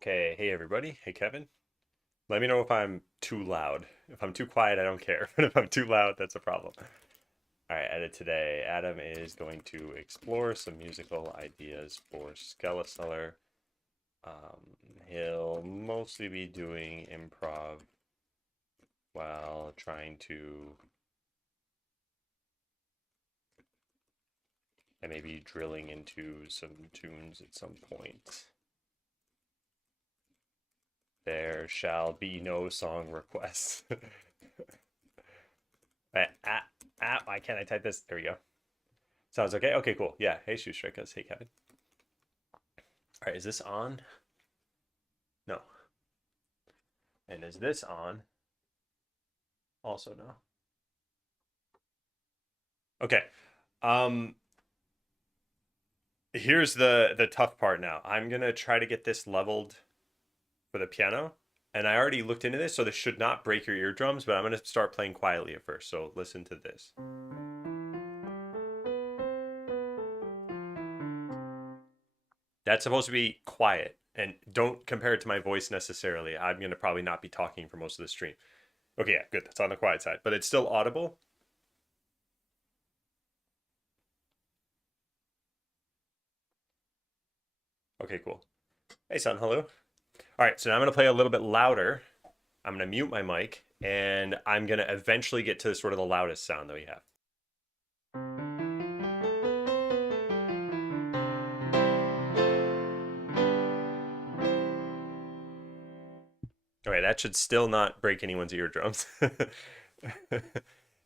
Okay, hey everybody. Hey Kevin. Let me know if I'm too loud. If I'm too quiet, I don't care. But if I'm too loud, that's a problem. All right, edit today. Adam is going to explore some musical ideas for Skeleseller. He'll mostly be doing improv while trying to, and maybe drilling into some tunes at some point. There shall be no song requests. Why can't I type this? There we go. Sounds okay. Okay, cool. Yeah. Hey, Shoestrikers. Hey, Kevin. All right. Is this on? No. And is this on? Also no. Okay. Um. Here's the tough part now. I'm gonna try to get this leveled for the piano, and I already looked into this, so this should not break your eardrums. But I'm gonna start playing quietly at first. So listen to this. That's supposed to be quiet, and don't compare it to my voice necessarily. I'm gonna probably not be talking for most of the stream. Okay, yeah, good. That's on the quiet side, but it's still audible. Okay, cool. Hey, son. Hello. All right, so now I'm going to play a little bit louder. I'm going to mute my mic, and I'm going to eventually get to sort of the loudest sound that we have. Okay, that should still not break anyone's eardrums.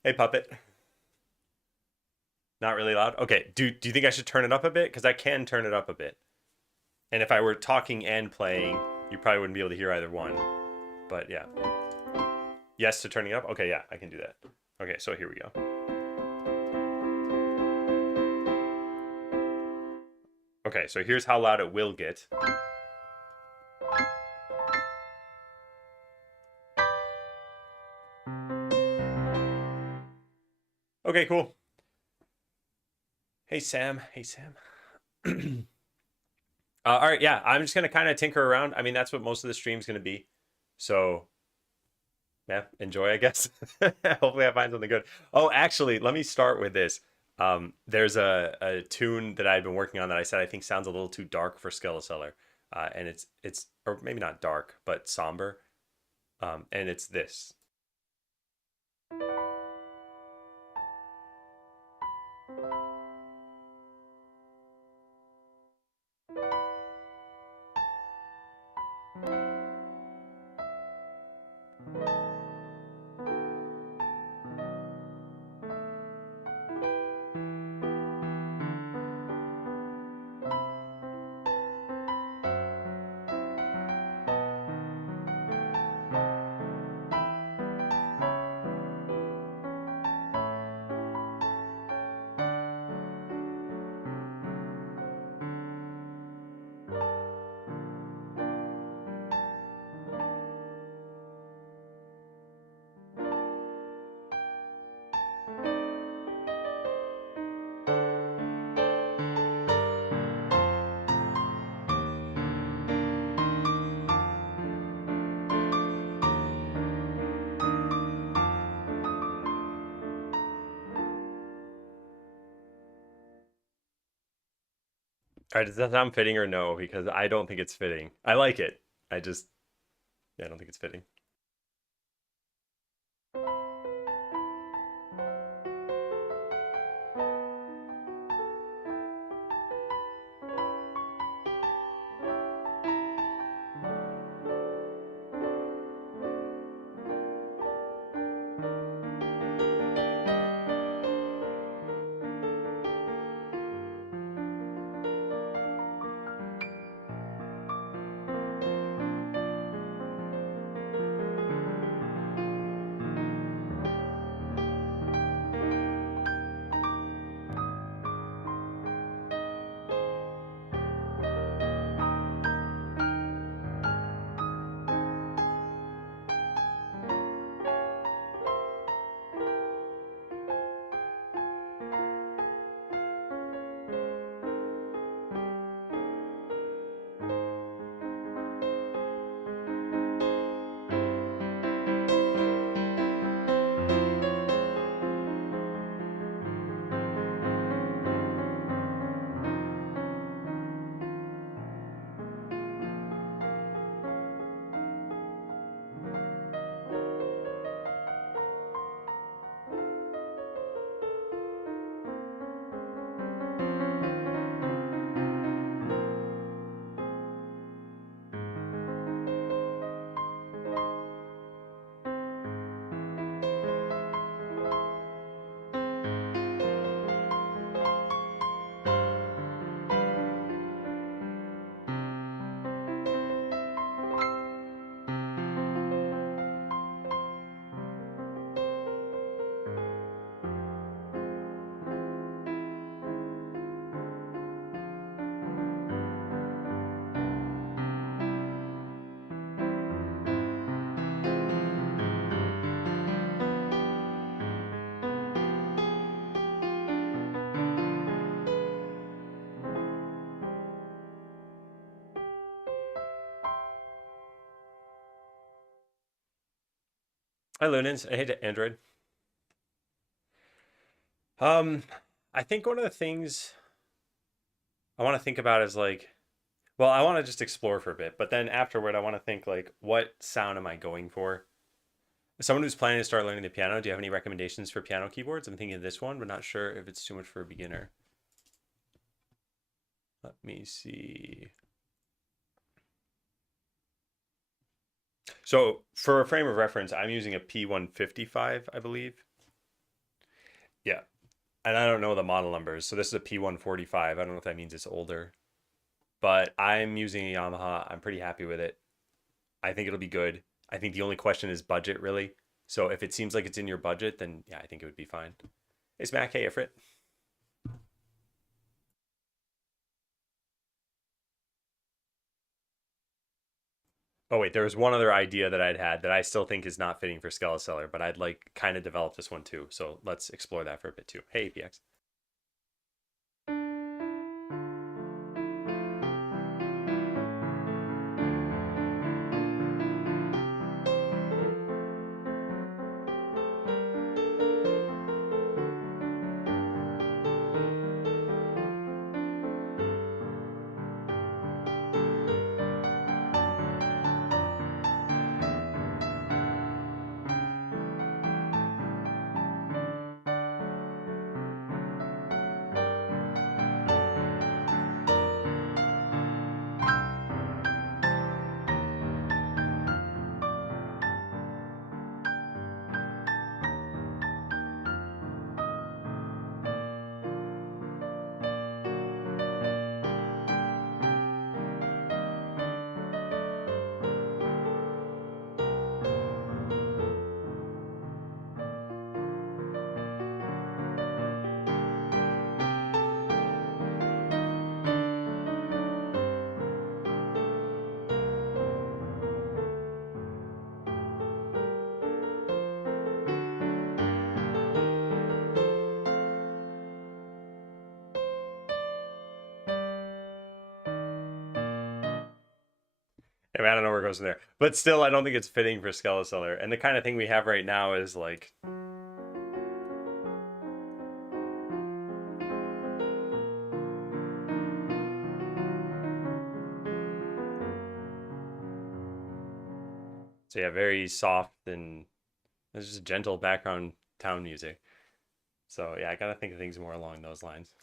Hey, puppet. Not really loud. Okay, do you think I should turn it up a bit? Because I can turn it up a bit. And if I were talking and playing, you probably wouldn't be able to hear either one. But yeah. Yes to turning up? Okay, yeah, I can do that. Okay, so here we go. Okay, so here's how loud it will get. Okay, cool. Hey, Sam. Hey, Sam. All right, yeah, I'm just gonna kind of tinker around. I mean, that's what most of the stream's gonna be. So, yeah, enjoy, I guess. Hopefully, I find something good. Oh, actually, let me start with this. There's a tune that I've been working on that I said I think sounds a little too dark for Skeleseller, and it's or maybe not dark, but somber. And it's this. All right, does that sound fitting or no? Because I don't think it's fitting. I like it. I just, yeah, I don't think it's fitting. Hi, Lunans. Hey, Android. Um, I think one of the things I want to think about is like, well, I want to just explore for a bit, but then afterward, I want to think like, what sound am I going for? As someone who's planning to start learning the piano, do you have any recommendations for piano keyboards? I'm thinking of this one, but not sure if it's too much for a beginner. Let me see. So for a frame of reference, I'm using a P155, I believe. Yeah. And I don't know the model numbers. So this is a P145. I don't know if that means it's older, but I'm using a Yamaha. I'm pretty happy with it. I think it'll be good. I think the only question is budget, really. So if it seems like it's in your budget, then yeah, I think it would be fine. It's Mac. Hey, Ifrit. Oh wait, there was one other idea that I'd had that I still think is not fitting for Skeleseller, but I'd like kind of develop this one too. So let's explore that for a bit too. Hey, PX. I mean, I don't know where it goes from there, but still, I don't think it's fitting for Skeleseller. And the kind of thing we have right now is like, so yeah, very soft and it's just gentle background town music. So yeah, I gotta think of things more along those lines.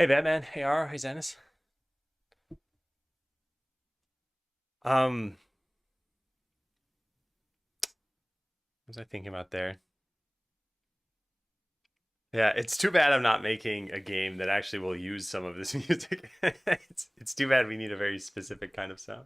Hey Batman, hey Ara, hey Zennis. Um, what was I thinking about there? Yeah, it's too bad I'm not making a game that actually will use some of this music. It's too bad we need a very specific kind of sound.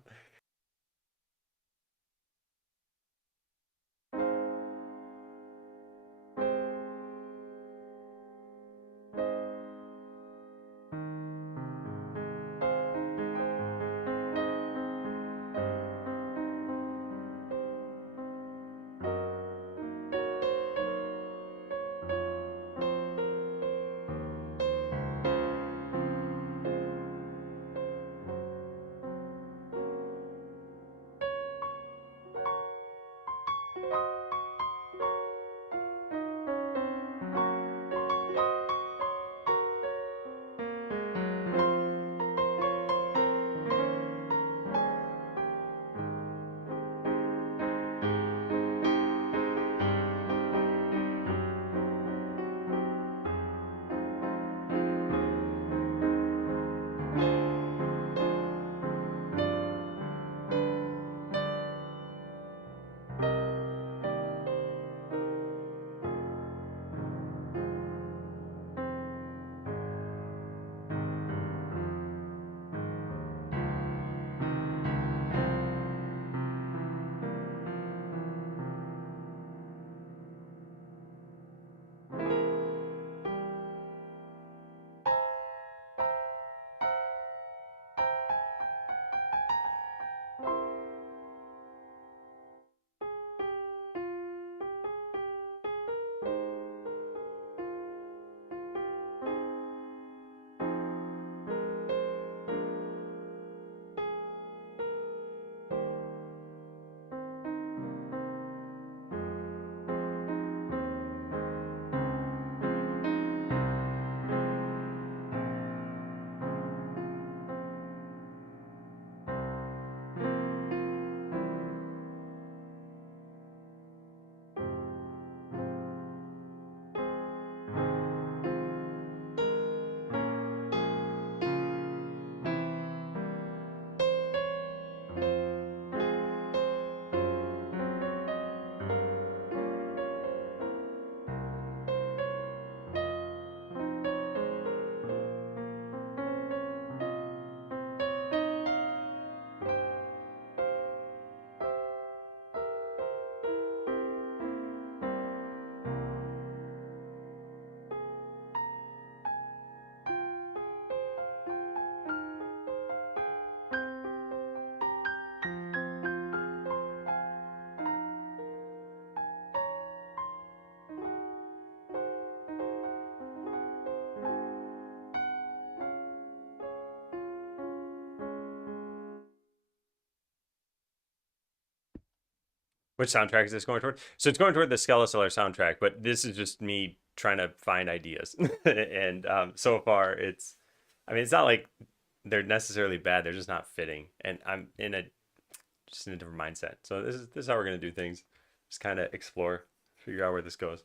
Which soundtrack is this going toward? So it's going toward the Skeleseller soundtrack, but this is just me trying to find ideas. And so far, I mean, it's not like they're necessarily bad. They're just not fitting, and I'm in a just in a different mindset. So this is how we're gonna do things. Just kind of explore, figure out where this goes.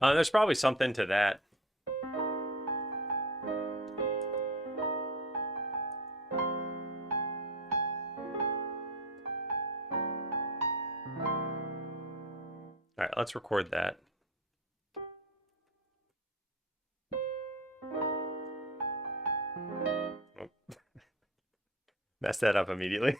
There's probably something to that. All right, let's record that. Oh, messed that up immediately.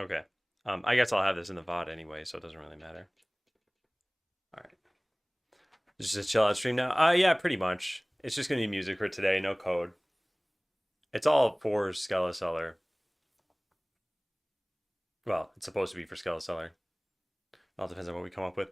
Okay. I guess I'll have this in the VOD anyway, so it doesn't really matter. All right. Just a chill out stream now? Yeah, pretty much. It's just gonna be music for today, no code. It's all for Skeleseller. Well, it's supposed to be for Skeleseller. All depends on what we come up with.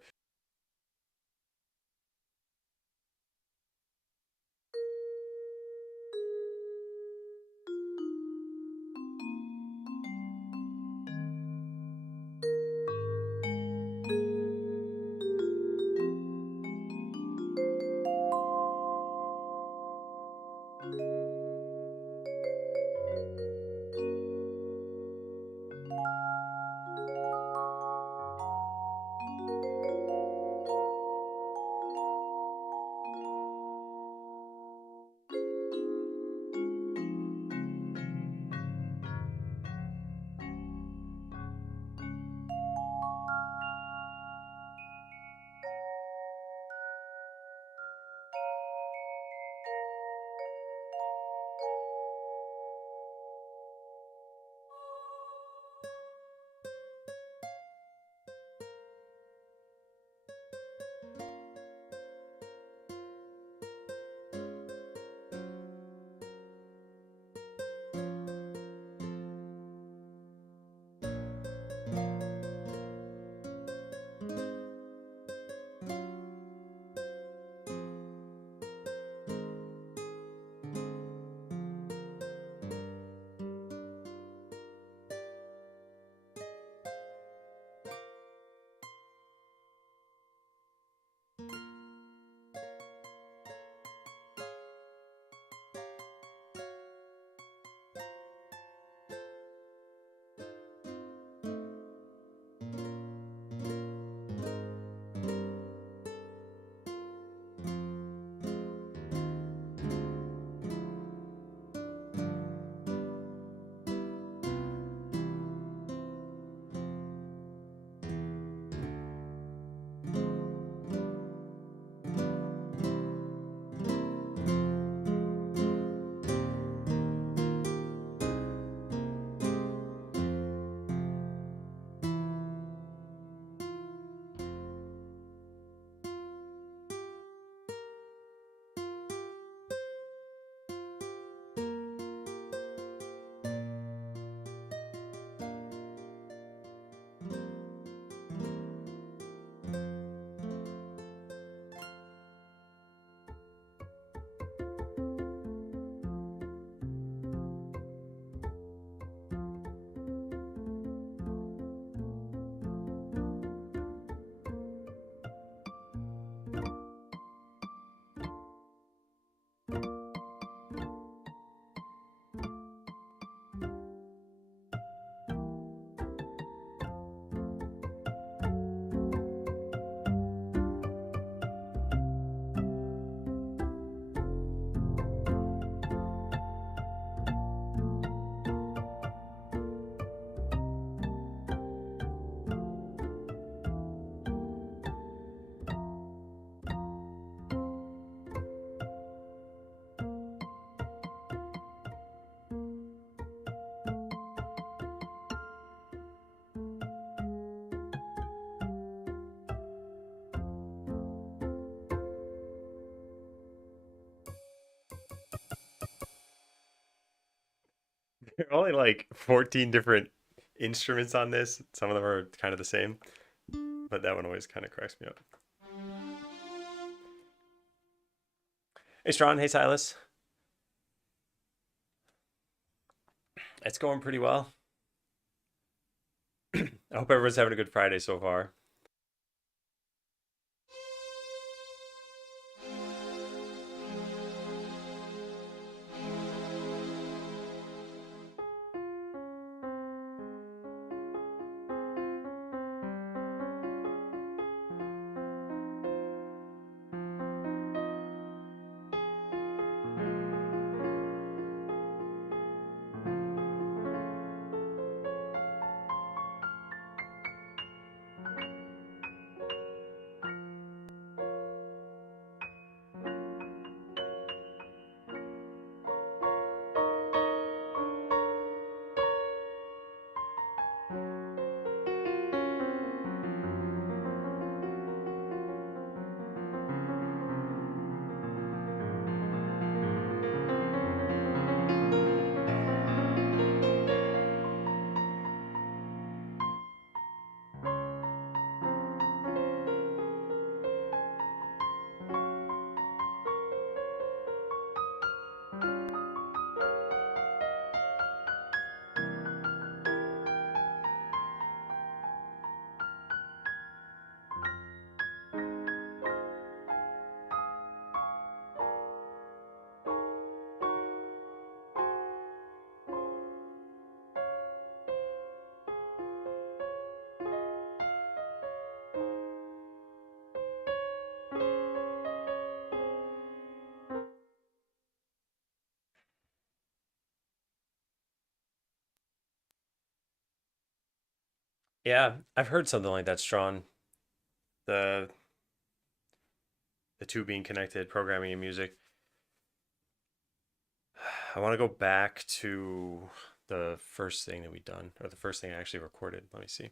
There are only like 14 different instruments on this. Some of them are kind of the same, but that one always kind of cracks me up. Hey, Strawn. Hey, Silas. It's going pretty well. I hope everyone's having a good Friday so far. Yeah, I've heard something like that, Strawn. The the two being connected, programming and music. I want to go back to the first thing that we done, or the first thing I actually recorded. Let me see.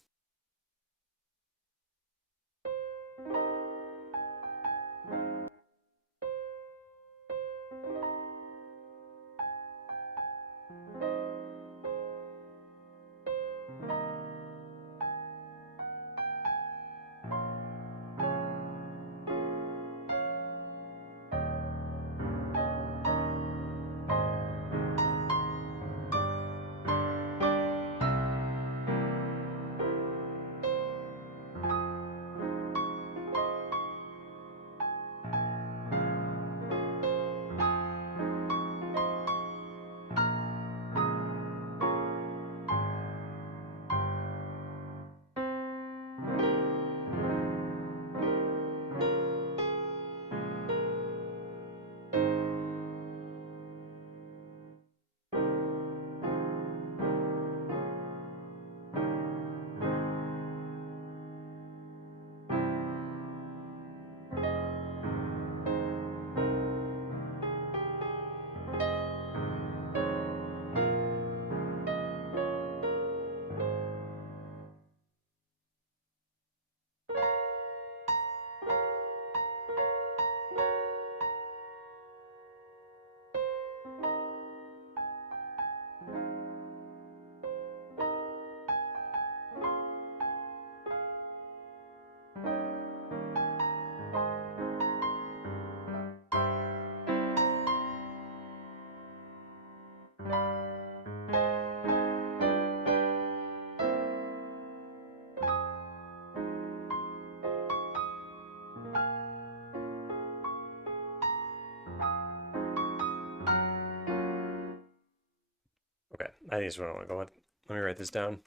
Okay, I think this is what I want to go with. Let me write this down.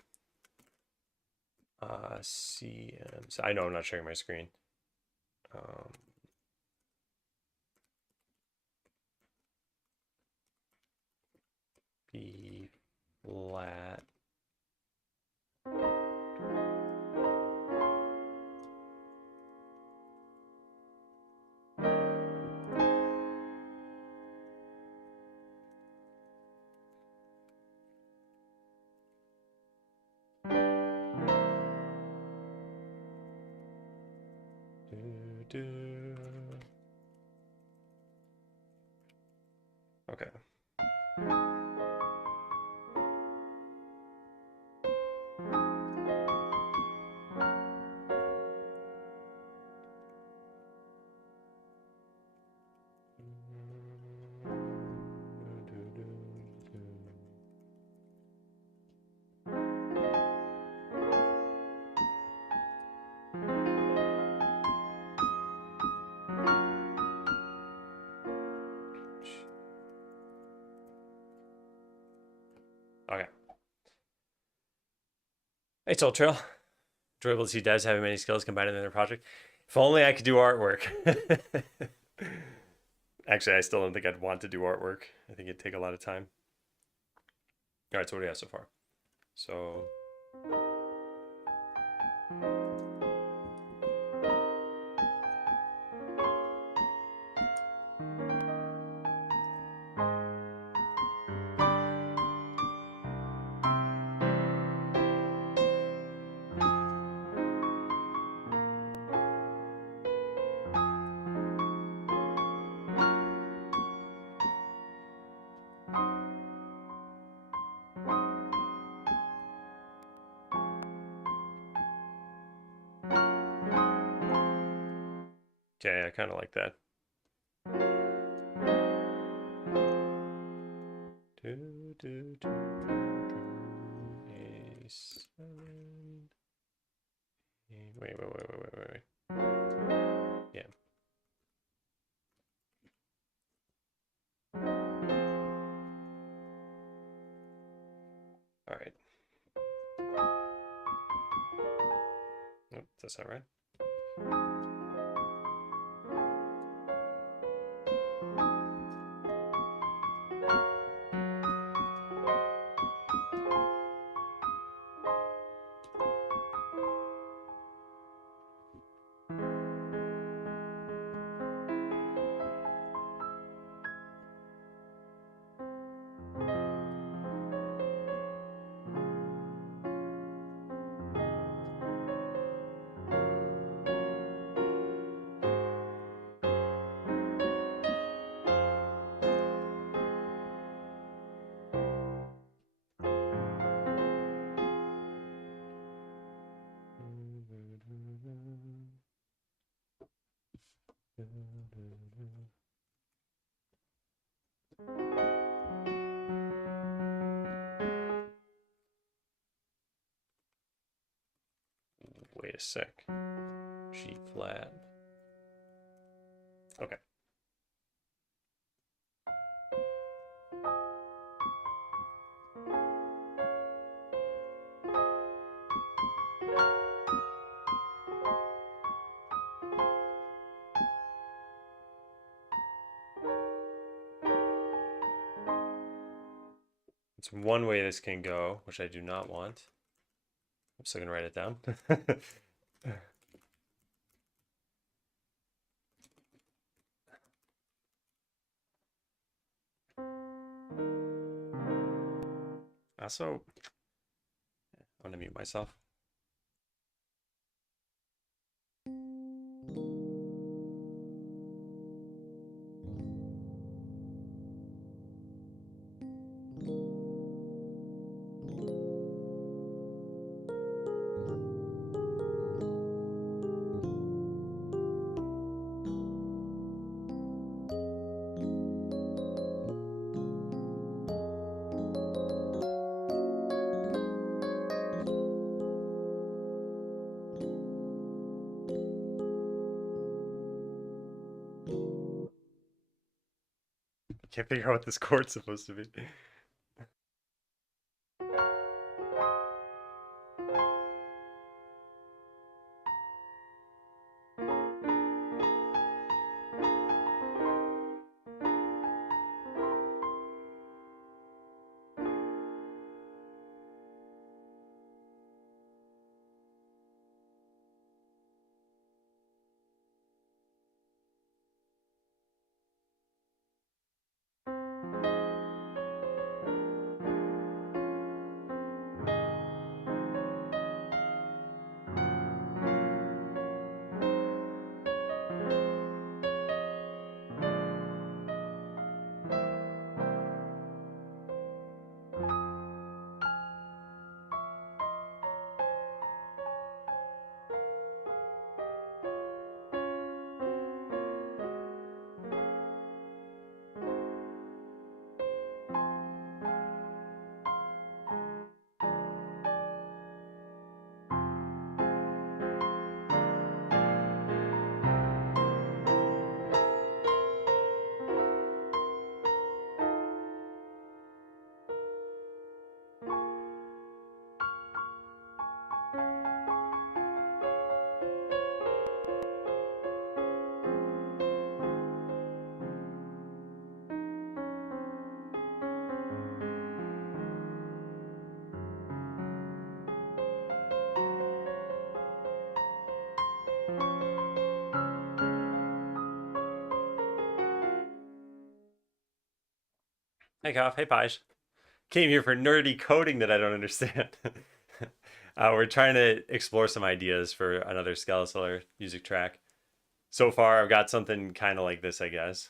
CM. So I know I'm not sharing my screen. Um, B flat. Do, do. Okay. It's all trail. Enjoyable to see devs having many skills combined in their project. If only I could do artwork. Actually, I still don't think I'd want to do artwork. I think it'd take a lot of time. All right, so what do we have so far? So okay, I kind of like that. Wait. Yeah. All right. Nope, that's not right. Wait a sec. G flat. Okay. It's one way this can go, which I do not want. I'm still gonna write it down. Also, I want to mute myself. Can't figure out what this chord's supposed to be. Hey, Koff. Hey, Paj. Came here for nerdy coding that I don't understand. We're trying to explore some ideas for another Skeleseller music track. So far, I've got something kind of like this, I guess.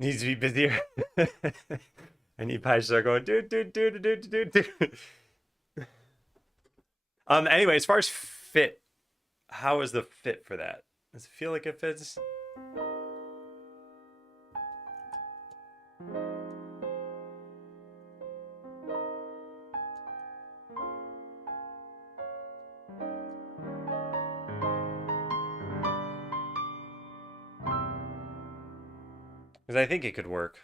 Needs to be busier. I need Paj to start going, dude, dude, dude, dude, dude, dude. Anyway, as far as fit, how is the fit for that? Does it feel like it fits? Because I think it could work.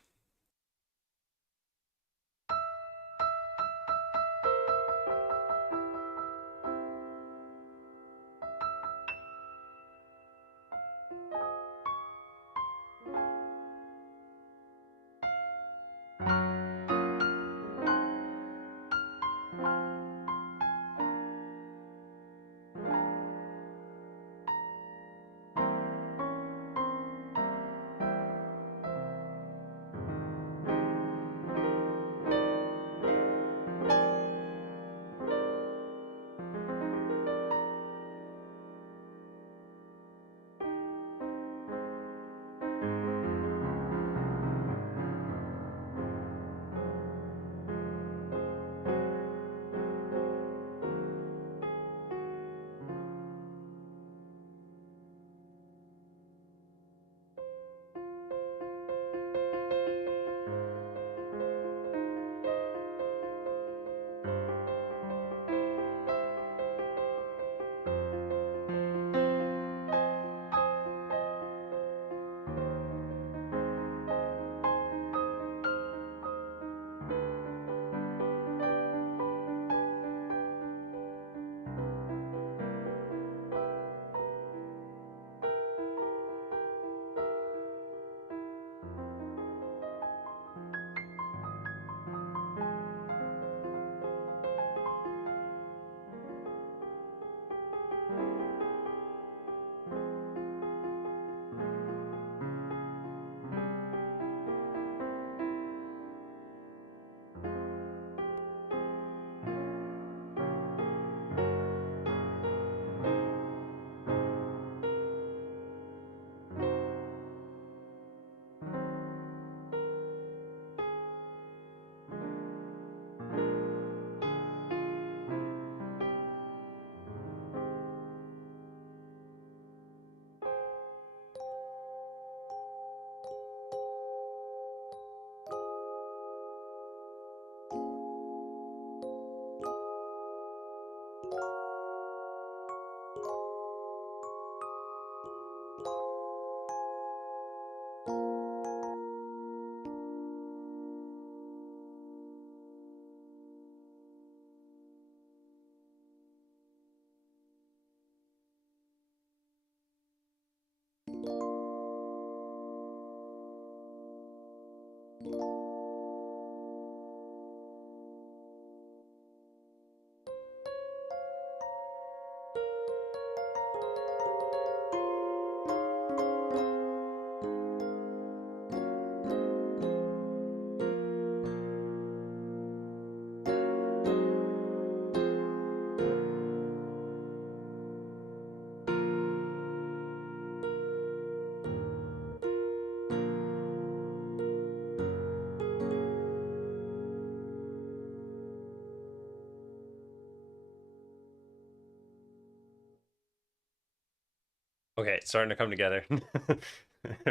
Okay, it's starting to come together.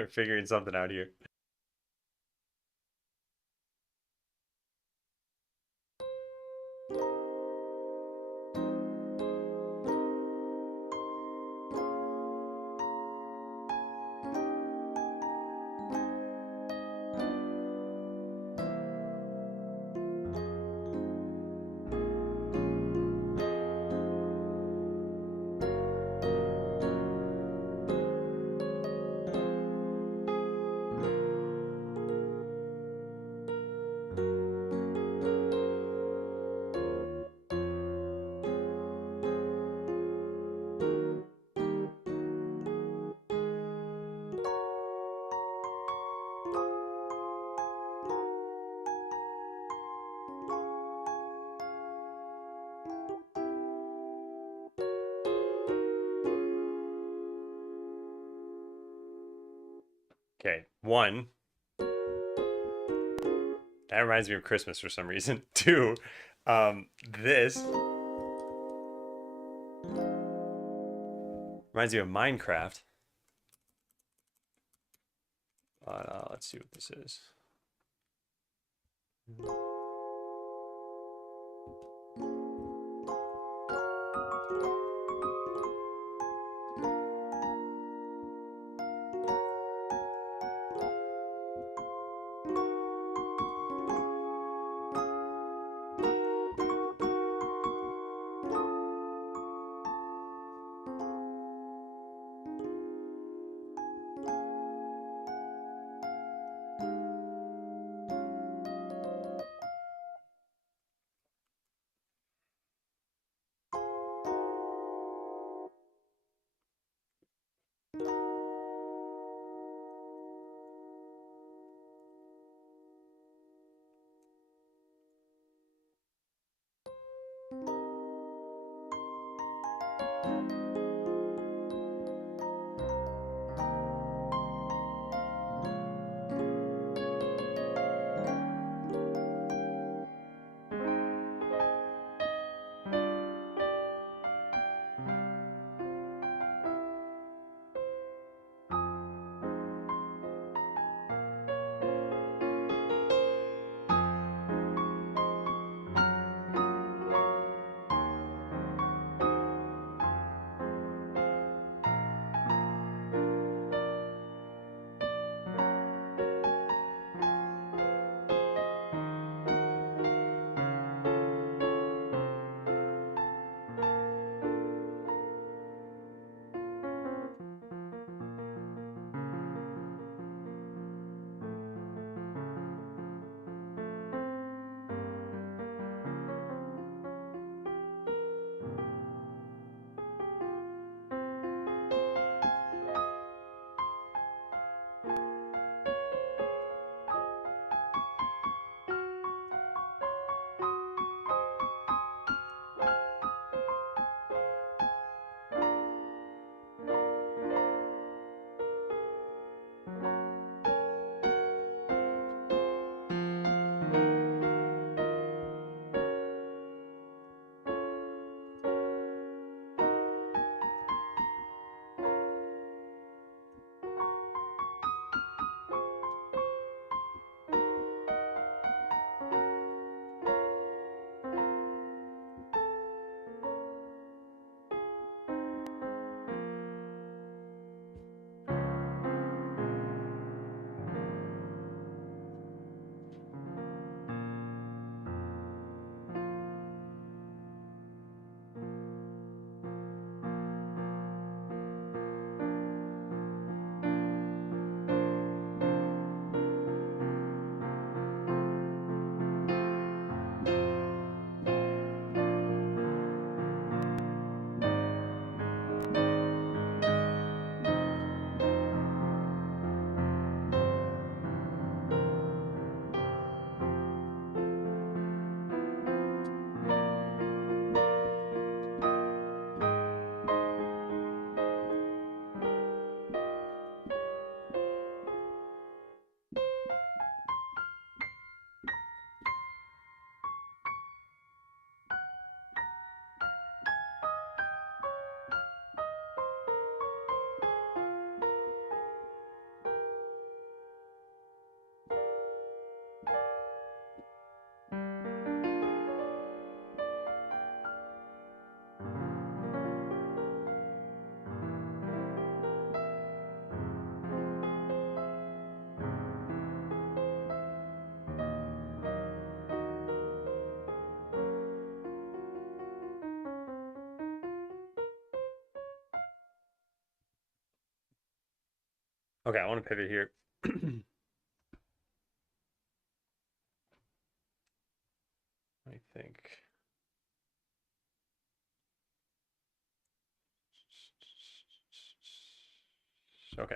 Figuring something out here. Okay, one, that reminds me of Christmas for some reason. Two, this reminds me of Minecraft. Let's see what this is. Okay, I want to pivot here. I think. Okay.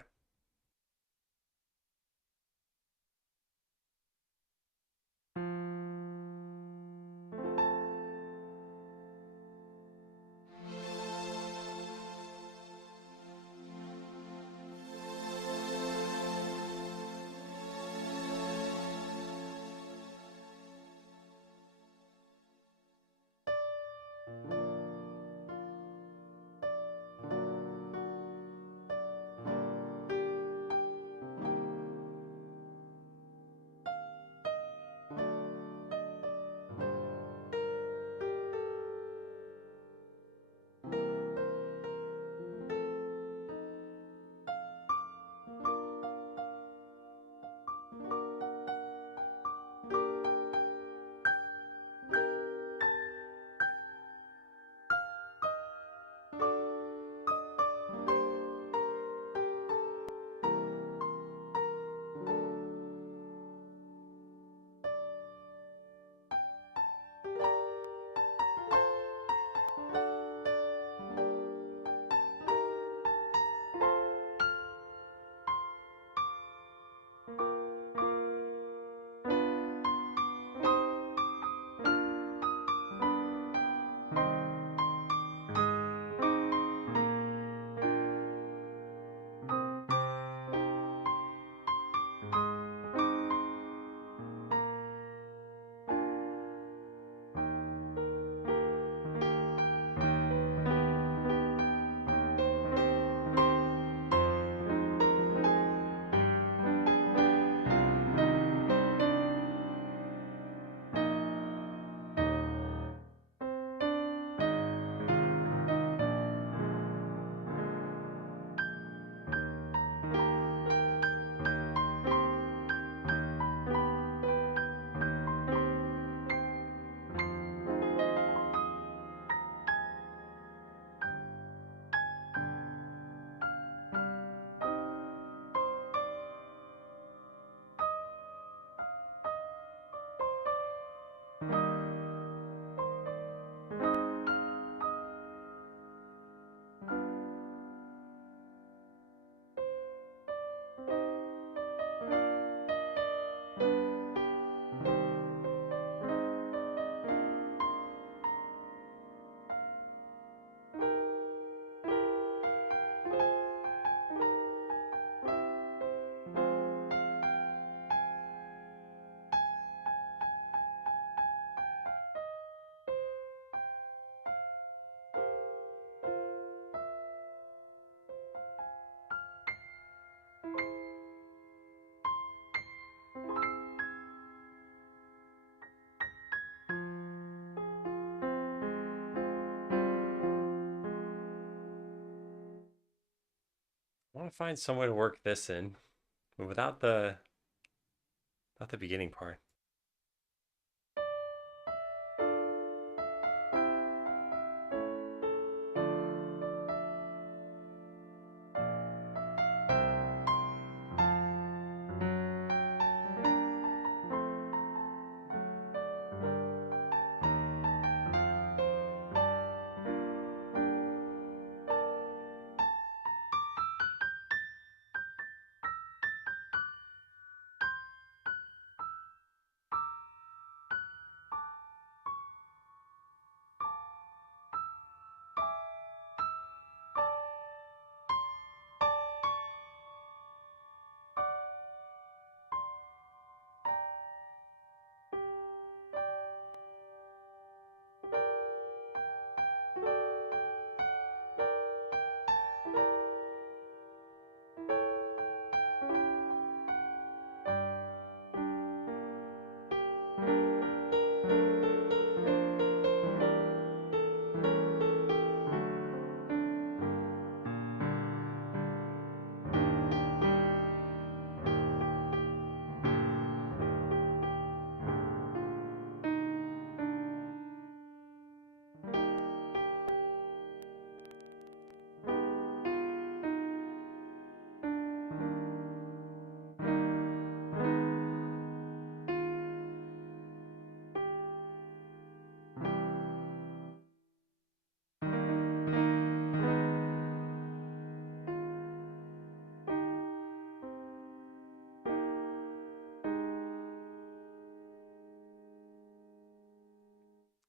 want to find some way to work this in, but without the beginning part.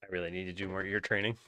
I really need to do more ear training.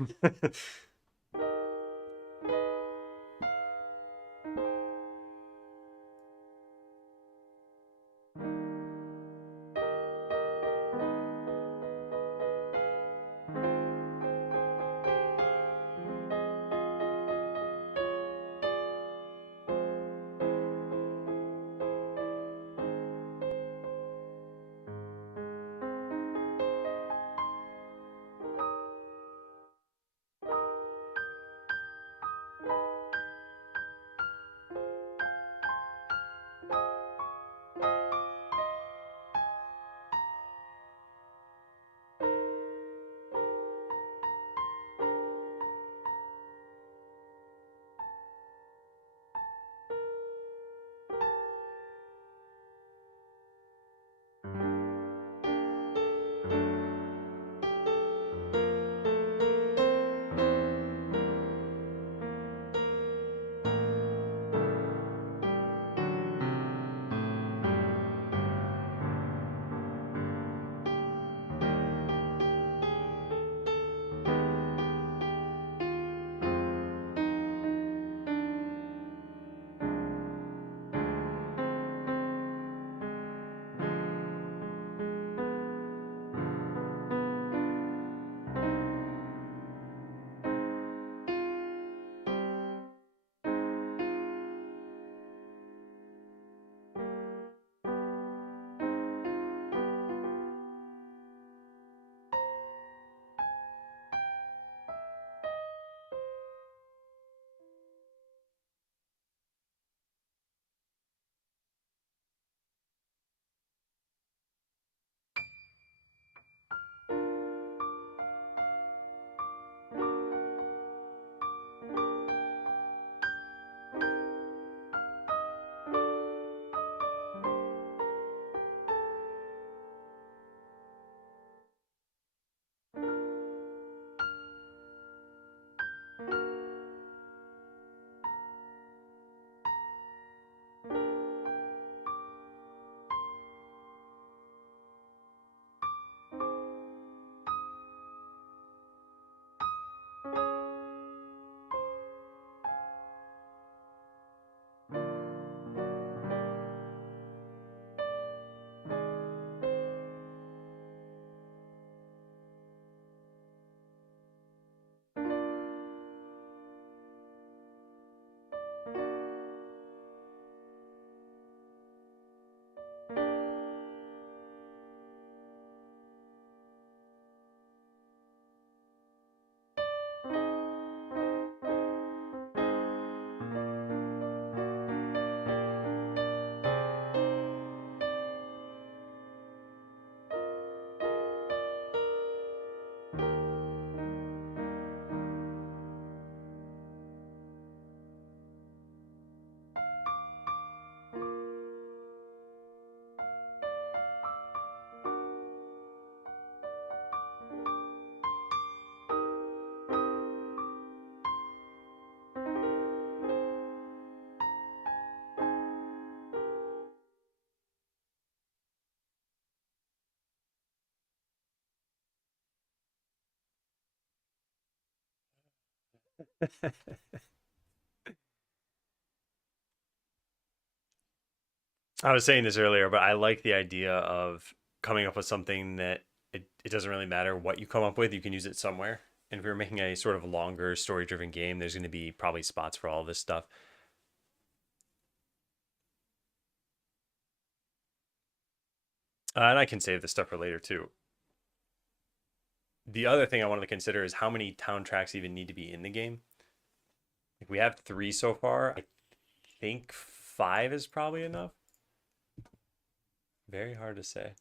I was saying this earlier, but I like the idea of coming up with something that it doesn't really matter what you come up with, you can use it somewhere. And if you're making a sort of longer story driven game, there's going to be probably spots for all this stuff. And I can save this stuff for later too. The other thing I wanted to consider is how many town tracks even need to be in the game. Like we have three so far. I think five is probably enough. Very hard to say.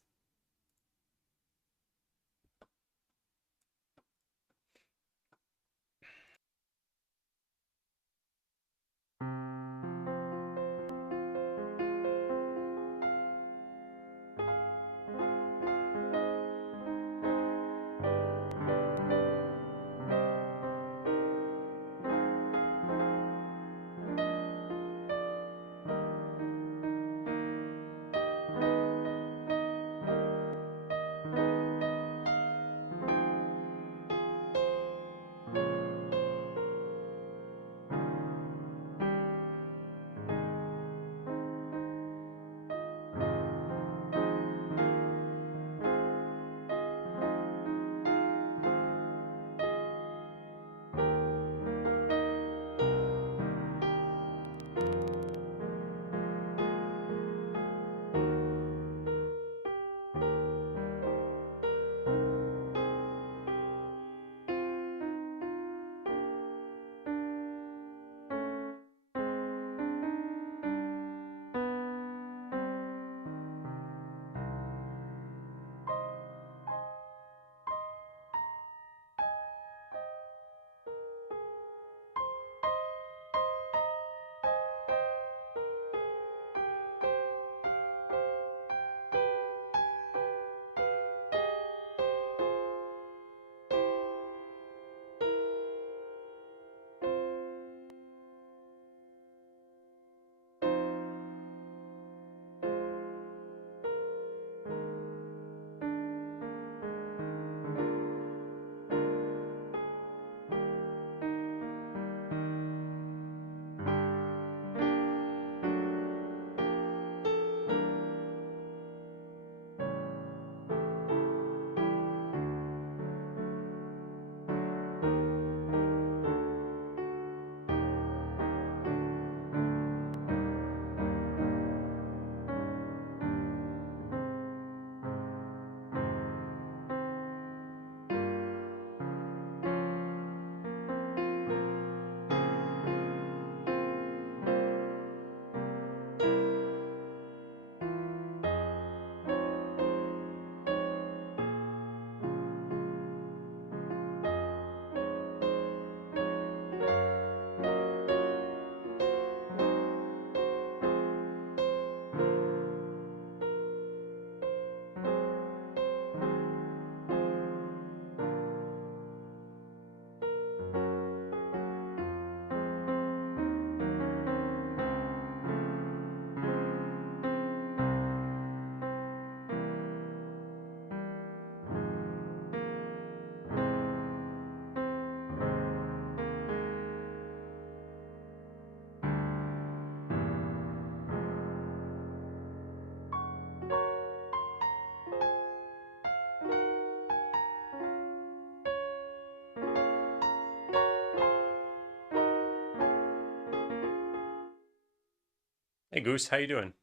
Hey Goose, how you doing?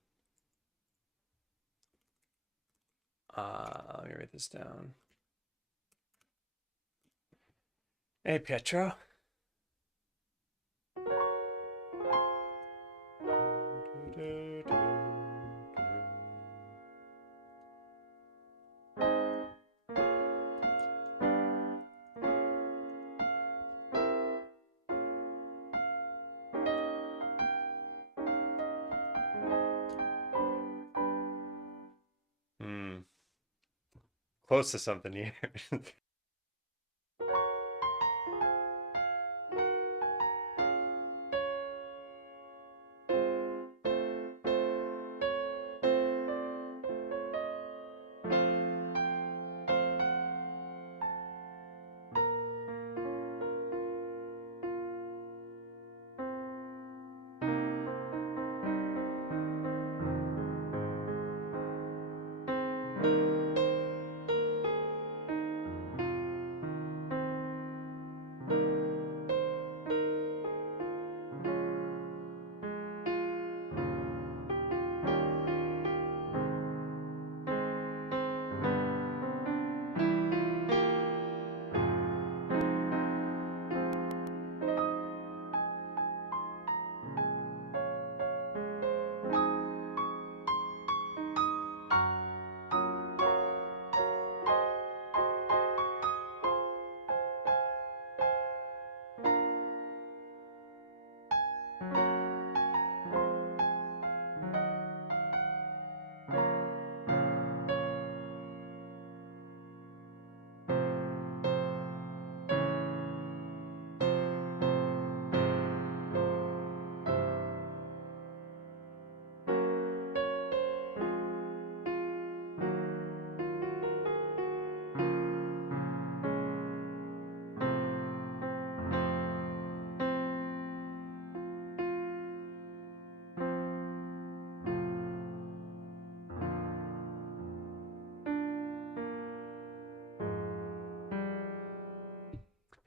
Let me write this down. Hey Pietro. Hmm. Close to something here.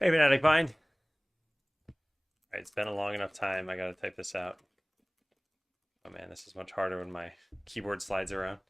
Hey, Fanatic Mind. All right, it's been a long enough time. I gotta type this out. Oh man, this is much harder when my keyboard slides around.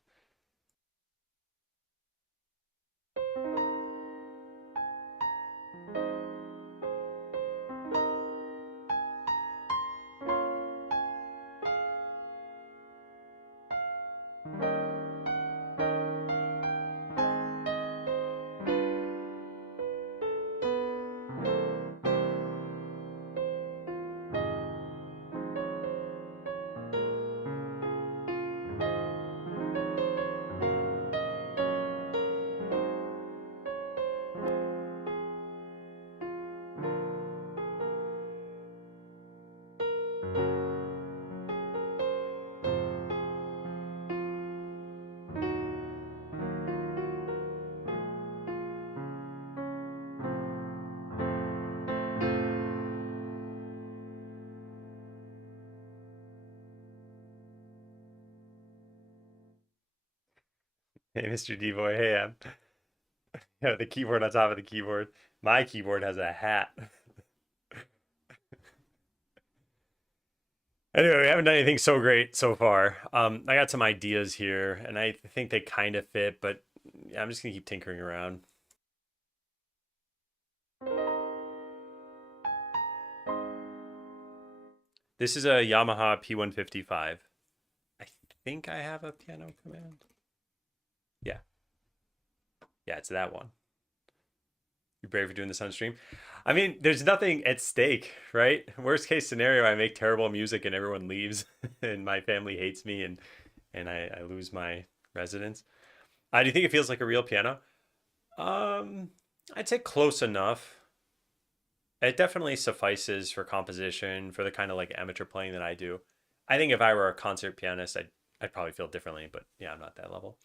Hey, Mr. D-Boy. Hey, I'm the keyboard on top of the keyboard. My keyboard has a hat. Anyway, we haven't done anything so great so far. I got some ideas here, and I think they kind of fit, but yeah, I'm just gonna keep tinkering around. This is a Yamaha P155. I think I have a piano command. Yeah. Yeah, it's that one. You brave for doing this on stream? I mean, there's nothing at stake, right? Worst case scenario, I make terrible music and everyone leaves and my family hates me and I lose my residence. Do you think it feels like a real piano? I'd say close enough. It definitely suffices for composition, for the kind of like amateur playing that I do. I think if I were a concert pianist, I'd probably feel differently, but yeah, I'm not that level.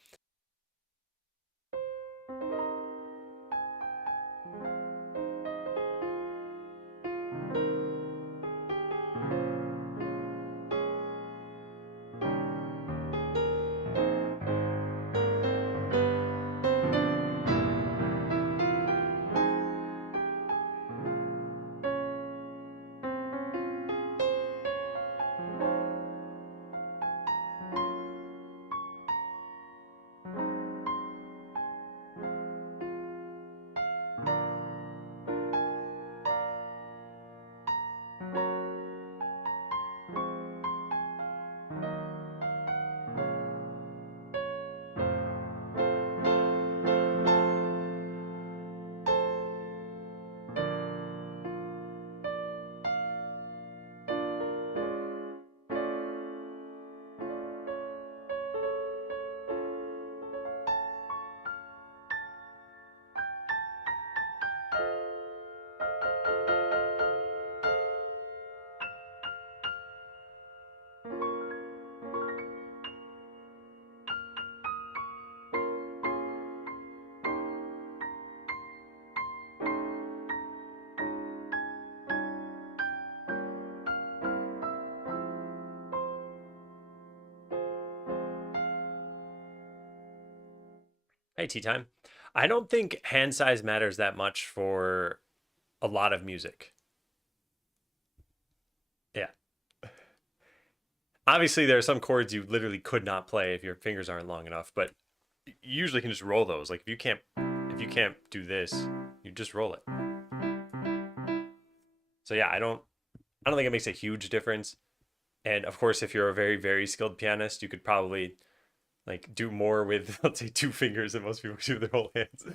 Hey, tea time. I don't think hand size matters that much for a lot of music. Yeah. Obviously, there are some chords you literally could not play if your fingers aren't long enough, but you usually can just roll those. Like if you can't do this, you just roll it. So yeah, I don't think it makes a huge difference. And of course, if you're a very, very skilled pianist, you could probably like do more with let's say two fingers than most people do with their whole hands.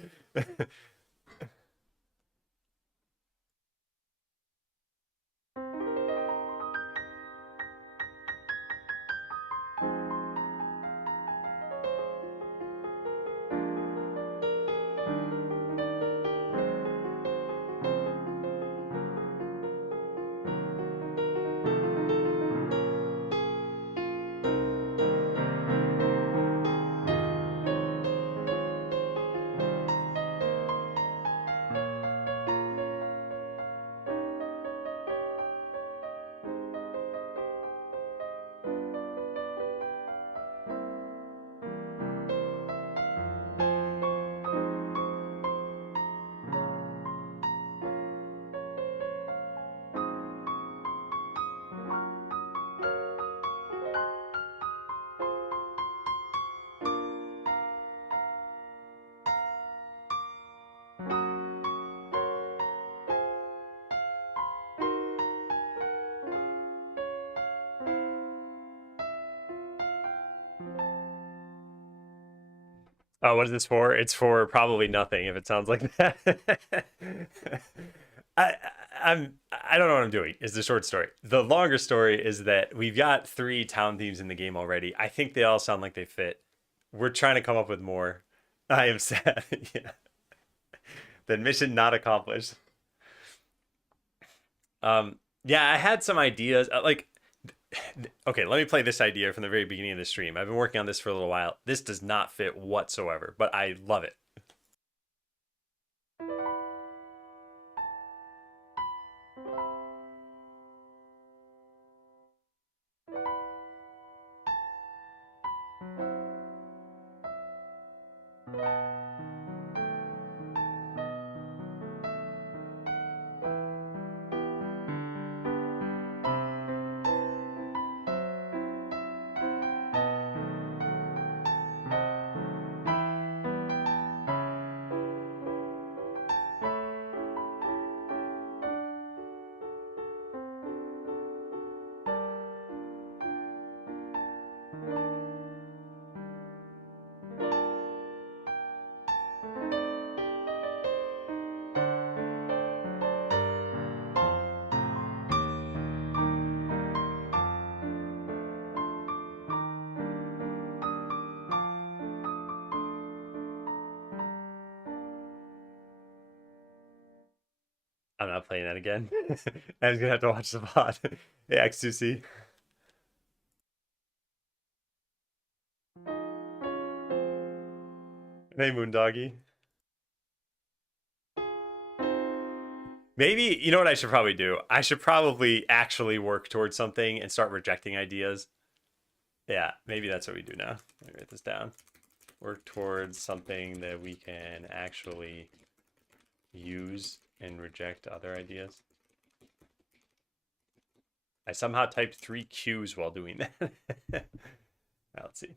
Oh, what is this for? It's for probably nothing if it sounds like that. I I don't know what I'm doing. Is the short story. The longer story is that we've got 3 town themes in the game already. I think they all sound like they fit. We're trying to come up with more. I am sad. Yeah. The mission not accomplished. Yeah, I had some ideas. Okay, let me play this idea from the very beginning of the stream. I've been working on this for a little while. This does not fit whatsoever, but I love it. I'm not playing that again. I'm gonna have to watch the VOD. Yeah, X2C. Hey, Moondoggy. Maybe, you know what I should probably do? I should probably actually work towards something and start rejecting ideas. Yeah, maybe that's what we do now. Let me write this down. Work towards something that we can actually use and reject other ideas. I somehow typed 3 Q's while doing that. Now, let's see.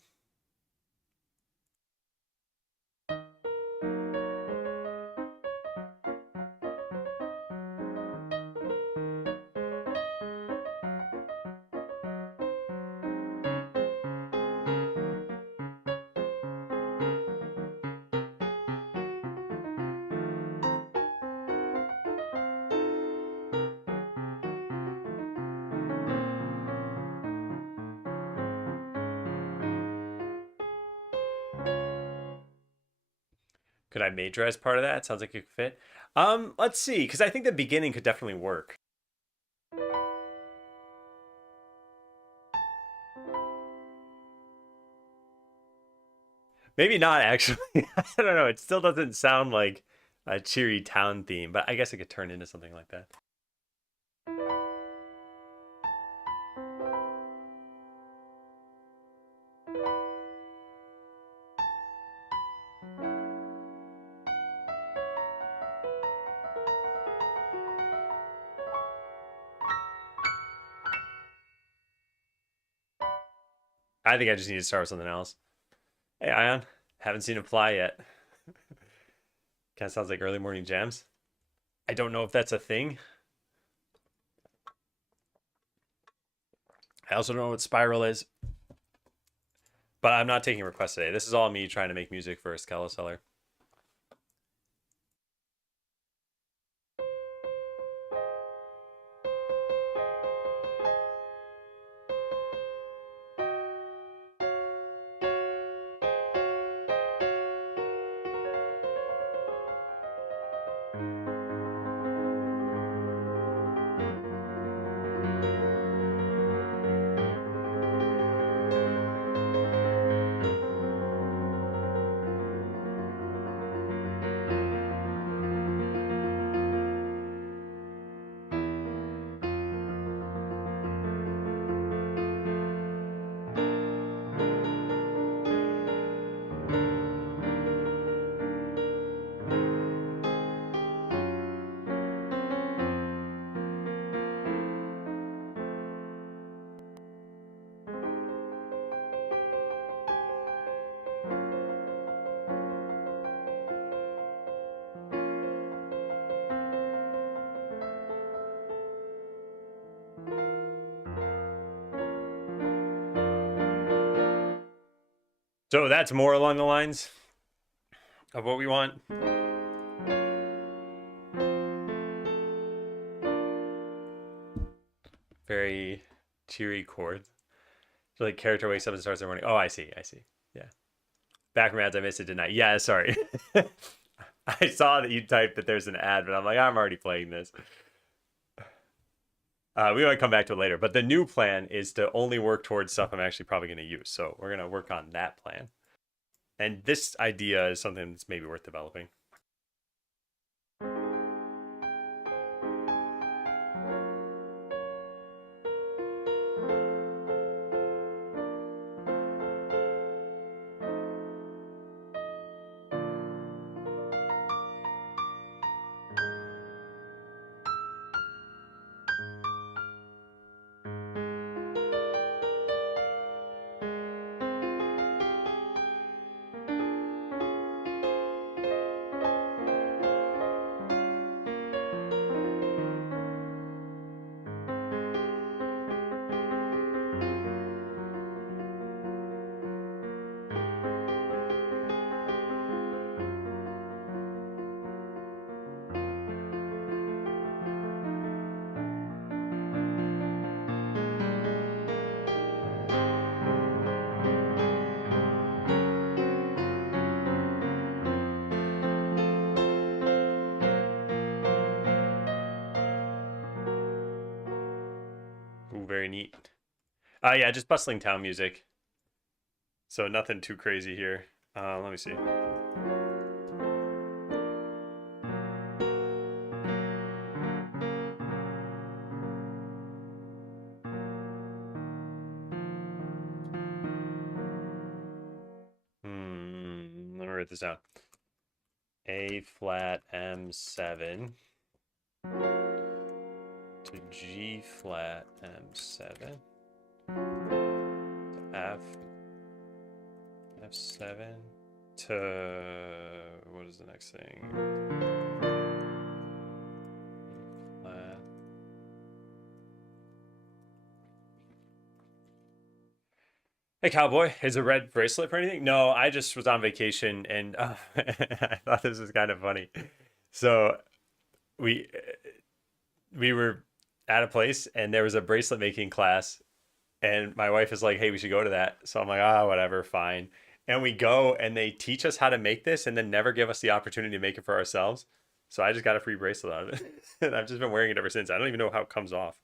Could I majorize part of that? Sounds like it could fit. Let's see, because I think the beginning could definitely work. Maybe not actually. I don't know. It still doesn't sound like a cheery town theme, but I guess it could turn into something like that. I think I just need to start with something else. Hey, Ion. Haven't seen it fly yet. Kind of sounds like early morning jams. I don't know if that's a thing. I also don't know what Spiral is. But I'm not taking requests today. This is all me trying to make music for a Skeleseller. So that's more along the lines. of what we want. Very cheery chords. So like character wakes up and starts their morning. Oh, I see. I see. Yeah. Back from ads, I missed it tonight. Yeah, sorry. I saw that you typed that there's an ad, but I'm like, I'm already playing this. We might come back to it later, but the new plan is to only work towards stuff I'm actually probably going to use. So we're going to work on that plan. And this idea is something that's maybe worth developing. Ooh, very neat. Yeah, just bustling town music. So nothing too crazy here. Let me see. Let me write this down. A flat M7 to G flat M7 to F7 to what is the next thing? Flat. Hey cowboy, is a red bracelet for anything? No, I just was on vacation and I thought this was kind of funny. So we we were at a place and there was a bracelet making class and my wife is like, hey, we should go to that. So I'm like, whatever, fine. And we go and they teach us how to make this and then never give us the opportunity to make it for ourselves. So I just got a free bracelet out of it. And I've just been wearing it ever since. I don't even know how it comes off.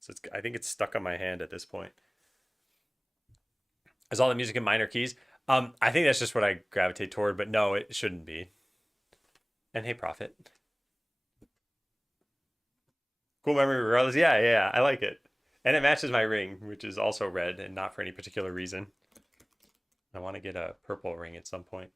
So I think it's stuck on my hand at this point. Is all the music in minor keys? I think that's just what I gravitate toward, but no, it shouldn't be. And hey, Prophet. Cool memory regardless. Yeah, I like it. And it matches my ring, which is also red and not for any particular reason. I want to get a purple ring at some point.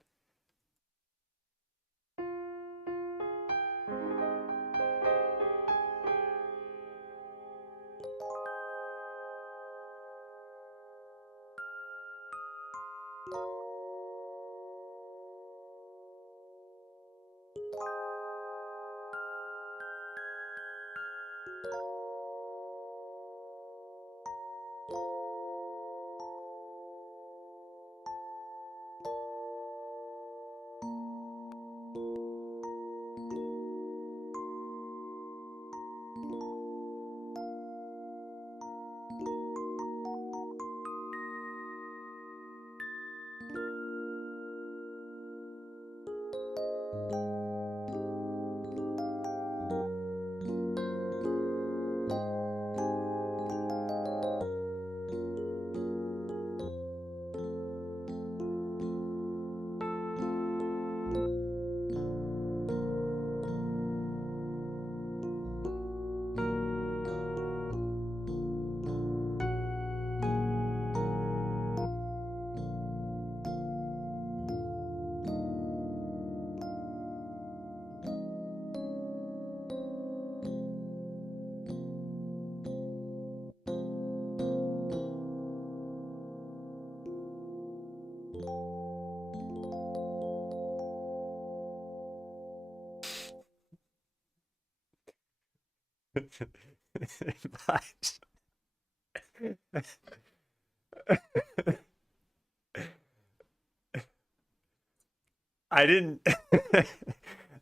I didn't.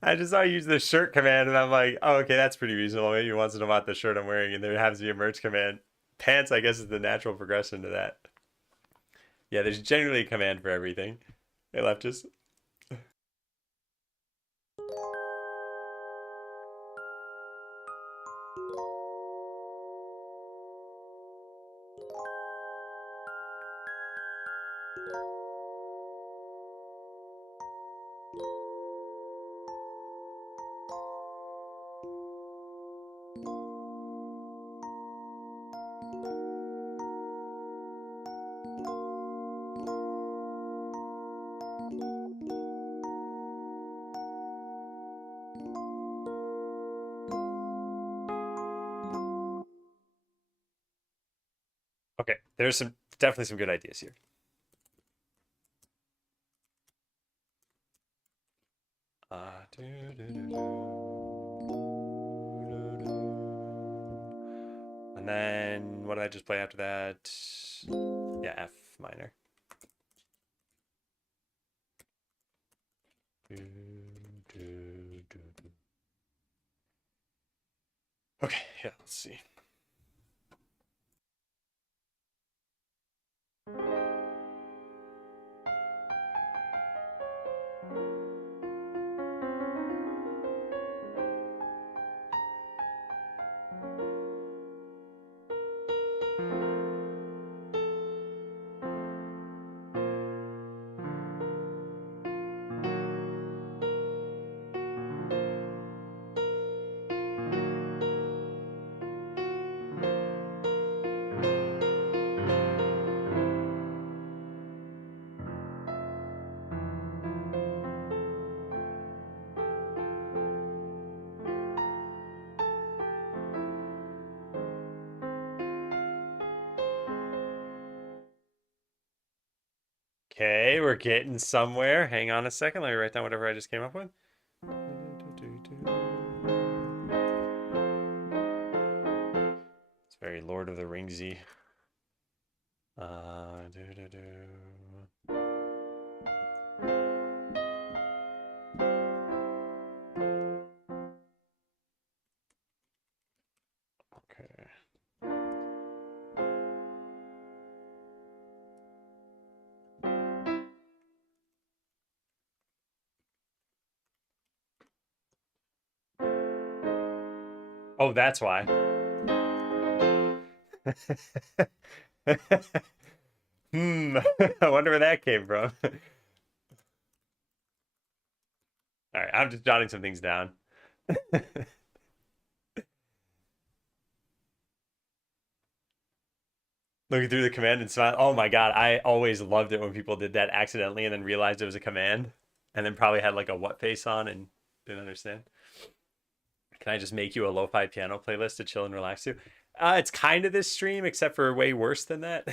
I just saw you use the shirt command, and I'm like, oh, okay, that's pretty reasonable. Maybe he wants to know about the shirt I'm wearing, and there happens to be a merch command. Pants, I guess, is the natural progression to that. Yeah, there's generally a command for everything. Hey, leftist. Okay, there's some definitely some good ideas here. And then what did I just play after that? Yeah, F minor. Okay, yeah, let's see. Okay, we're getting somewhere. Hang on a second. Let me write down whatever I just came up with. It's very Lord of the Ringsy. Okay. Oh, that's why. I wonder where that came from. All right, I'm just jotting some things down. Looking through the command and smile. Oh my god, I always loved it when people did that accidentally and then realized it was a command, and then probably had like a what face on and didn't understand. Can I just make you a lo-fi piano playlist to chill and relax to? It's kind of this stream, except for way worse than that.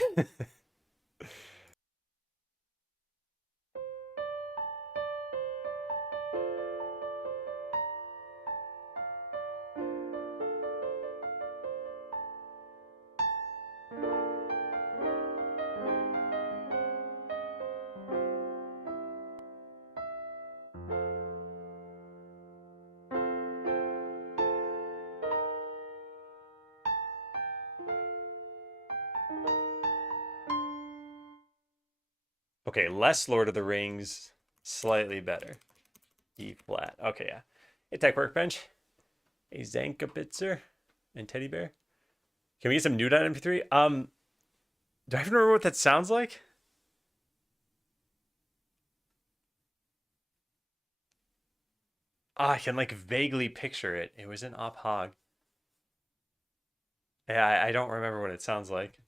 Okay, less Lord of the Rings, slightly better. E flat. Okay, yeah. Hey, Tech Workbench. A Zankapitzer and Teddy Bear. Can we get some new .mp3? Do I even remember what that sounds like? I can like vaguely picture it. It was in Op Hog. Yeah, I don't remember what it sounds like.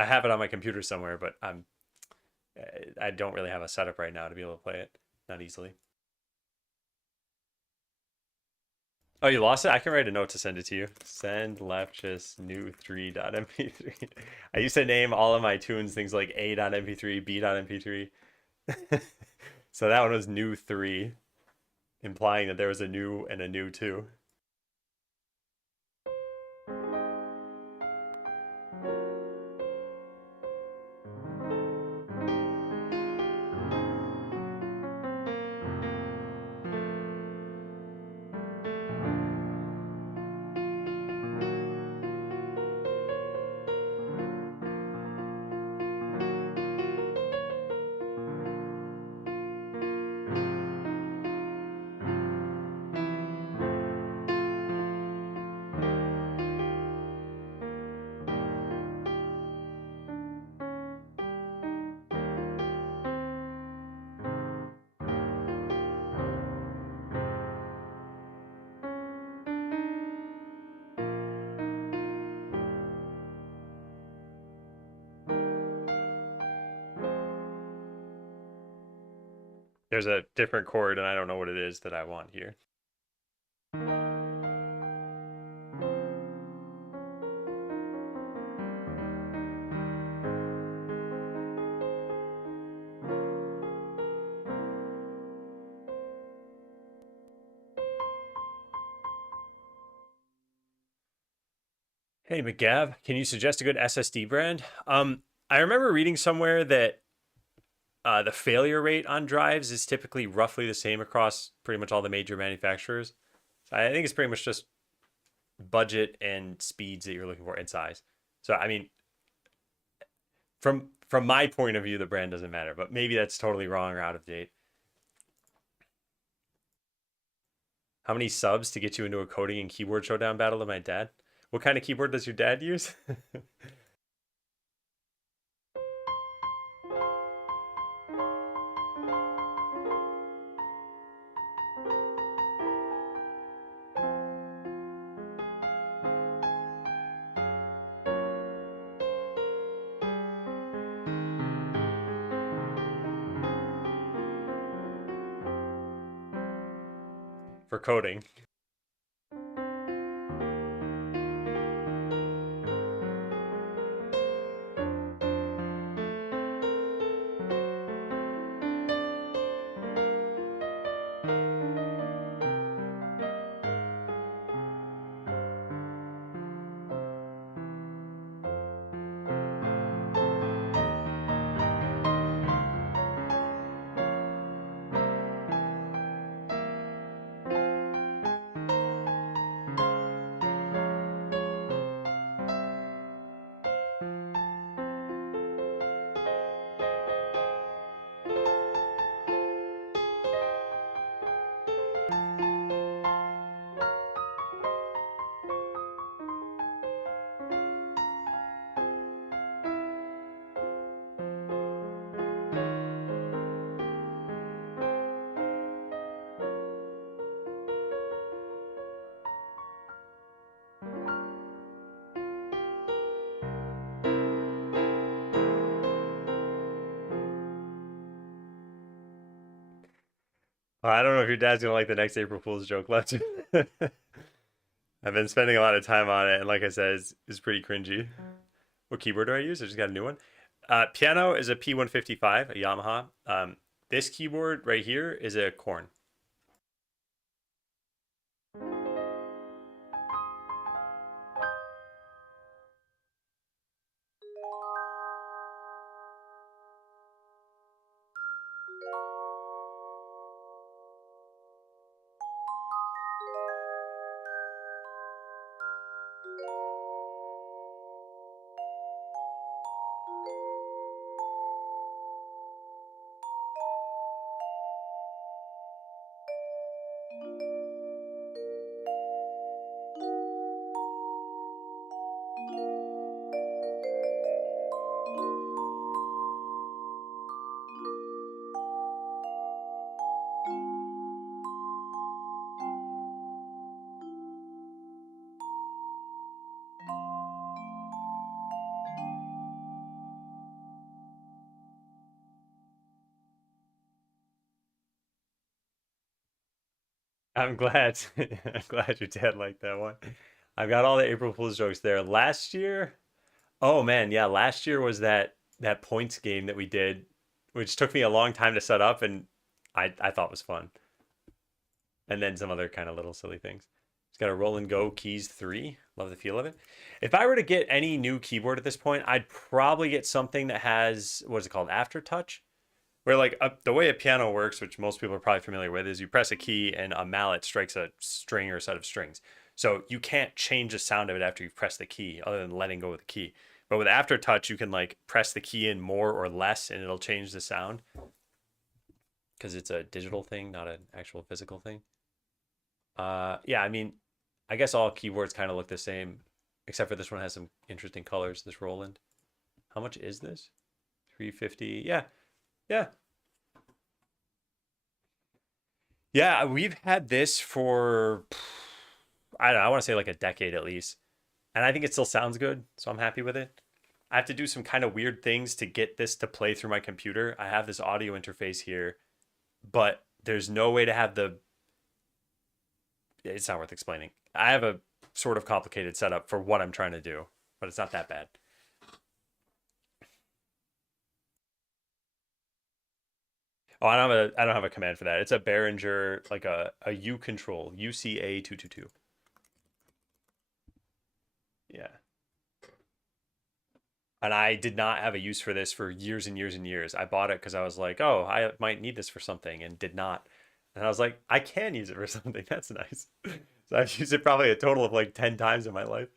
I have it on my computer somewhere, but I don't really have a setup right now to be able to play it. Not easily. Oh, you lost it? I can write a note to send it to you. Send leftist new 3.mp3. I used to name all of my tunes things like A.mp3, B.mp3. So that one was new 3, implying that there was a new and a new 2. There's a different chord, and I don't know what it is that I want here. Hey, McGav, can you suggest a good SSD brand? I remember reading somewhere that the failure rate on drives is typically roughly the same across pretty much all the major manufacturers. So I think it's pretty much just budget and speeds that you're looking for and size. So I mean, from my point of view, the brand doesn't matter, but maybe that's totally wrong or out of date. How many subs to get you into a coding and keyboard showdown battle with my dad? What kind of keyboard does your dad use? For coding. I don't know if your dad's gonna like the next April Fool's joke left. I've been spending a lot of time on it, and like I said, it's pretty cringy. What keyboard do I use? I just got a new one. Piano is a P155, a Yamaha. This keyboard right here is a Korn. I'm glad. I'm glad your dad liked that one. I've got all the April Fool's jokes there. Last year, oh man, yeah, last year was that points game that we did, which took me a long time to set up, and I thought was fun. And then some other kind of little silly things. It's got a roll and go keys 3. Love the feel of it. If I were to get any new keyboard at this point, I'd probably get something that has, what is it called, aftertouch, where like the way a piano works, which most people are probably familiar with, is you press a key and a mallet strikes a string or a set of strings. So you can't change the sound of it after you've pressed the key, other than letting go of the key. But with aftertouch, you can like press the key in more or less, and it'll change the sound because it's a digital thing, not an actual physical thing. Yeah, I mean, I guess all keyboards kind of look the same, except for this one has some interesting colors. This Roland. How much is this? 350. Yeah, yeah, yeah. We've had this for I don't know. I want to say like a decade at least, and I think it still sounds good, so I'm happy with it. I have to do some kind of weird things to get this to play through my computer. I have this audio interface here, but there's no way to have the. It's not worth explaining. I have a sort of complicated setup for what I'm trying to do, but it's not that bad. Oh, I don't have a command for that. It's a Behringer, like a U control, UCA222. Yeah. And I did not have a use for this for years and years and years. I bought it because I was like, oh, I might need this for something, and did not. And I was like, I can use it for something. That's nice. So I've used it probably a total of like 10 times in my life.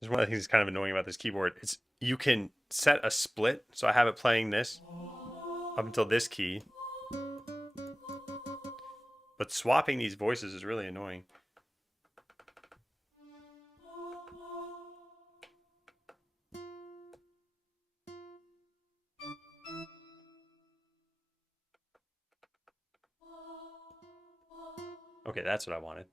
There's one of the things that's kind of annoying about this keyboard. It's you can set a split. So I have it playing this up until this key. But swapping these voices is really annoying. Okay, that's what I wanted.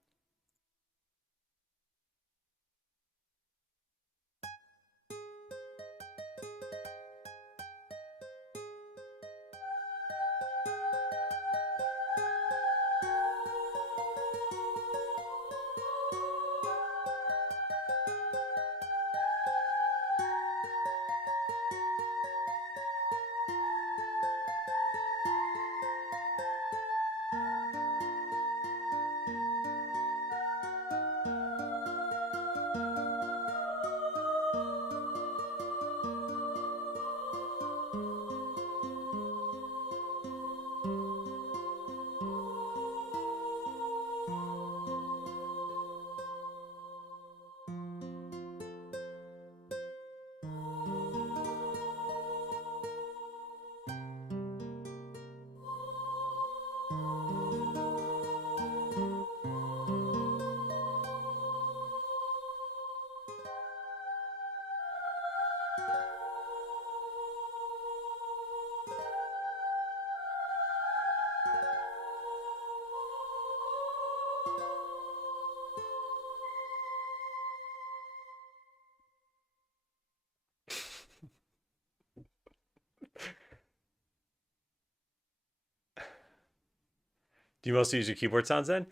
Do you mostly use your keyboard sounds then?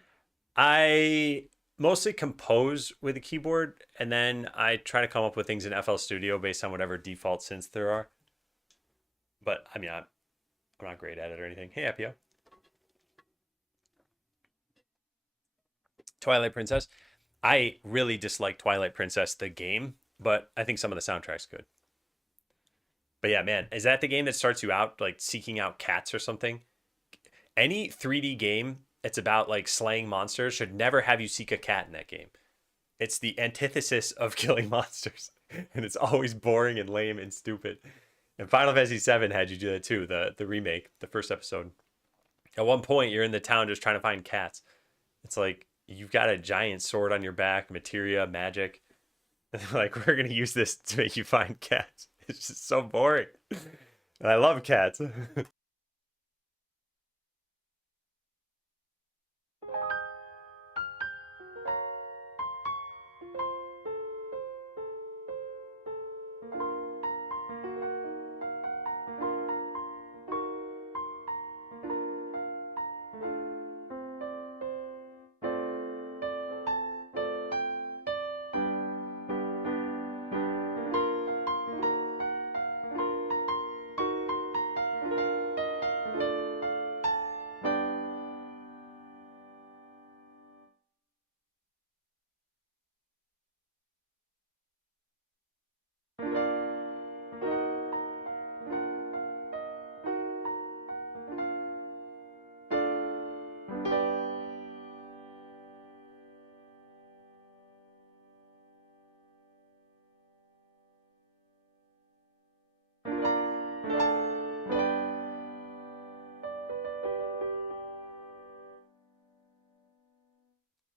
I mostly compose with a keyboard, and then I try to come up with things in FL Studio based on whatever default synths there are. But I mean, I'm not great at it or anything. Hey, Appio. Twilight Princess. I really dislike Twilight Princess, the game, but I think some of the soundtrack's good. But yeah, man, is that the game that starts you out like seeking out cats or something? Any 3D game that's about like slaying monsters should never have you seek a cat in that game. It's the antithesis of killing monsters, and it's always boring and lame and stupid. And Final Fantasy VII had you do that too. The remake, the first episode. At one point, you're in the town just trying to find cats. It's like you've got a giant sword on your back, materia, magic. And they're like, we're gonna use this to make you find cats. It's just so boring. And I love cats.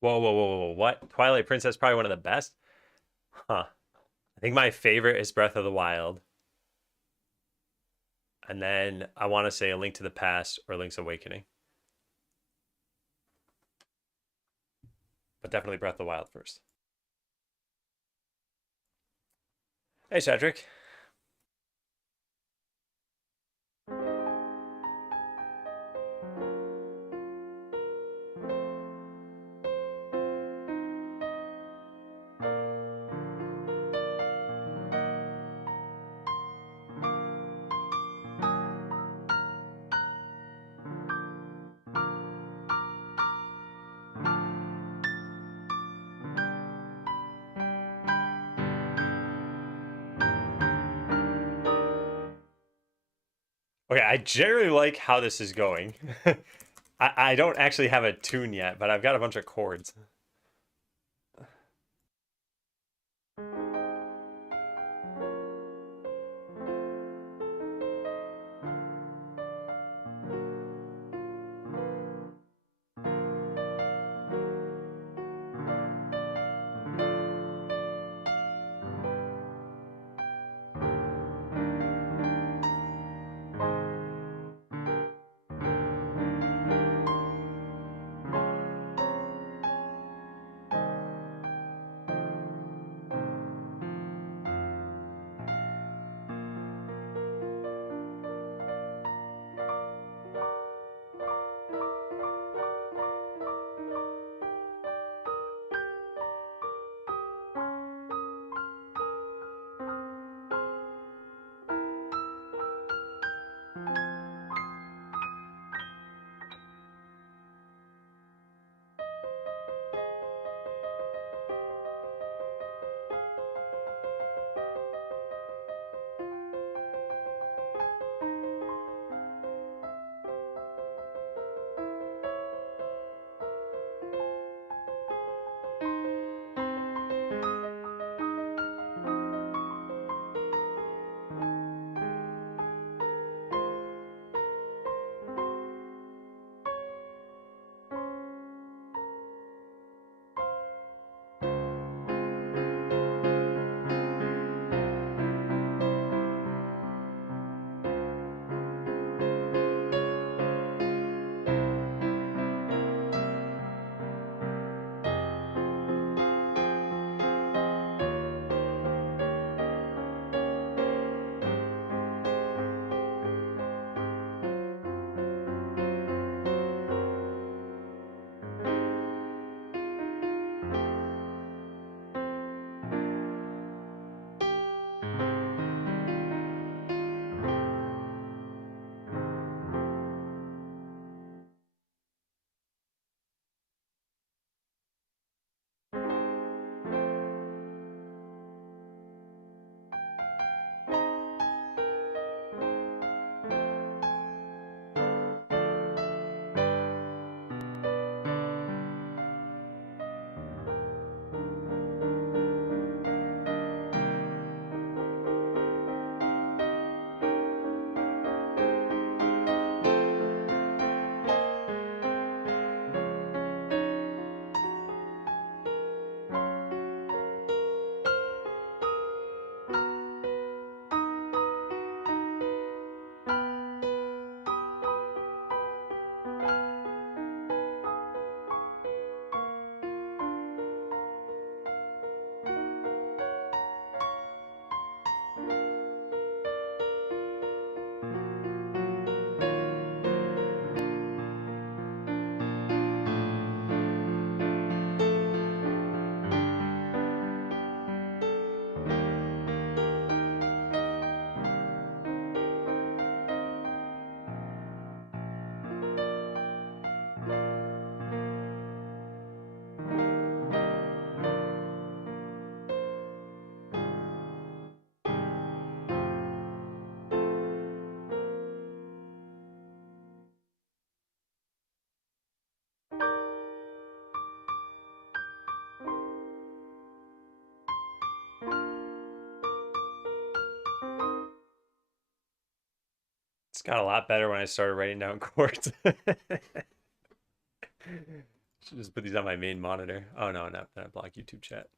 Whoa, whoa, whoa, whoa, what? Twilight Princess probably one of the best? Huh. I think my favorite is Breath of the Wild. And then I want to say A Link to the Past or Link's Awakening. But definitely Breath of the Wild first. Hey, Cedric. Okay, I generally like how this is going. I don't actually have a tune yet, but I've got a bunch of chords. It's got a lot better when I started writing down chords. Should just put these on my main monitor. Oh no, not that I block YouTube chat.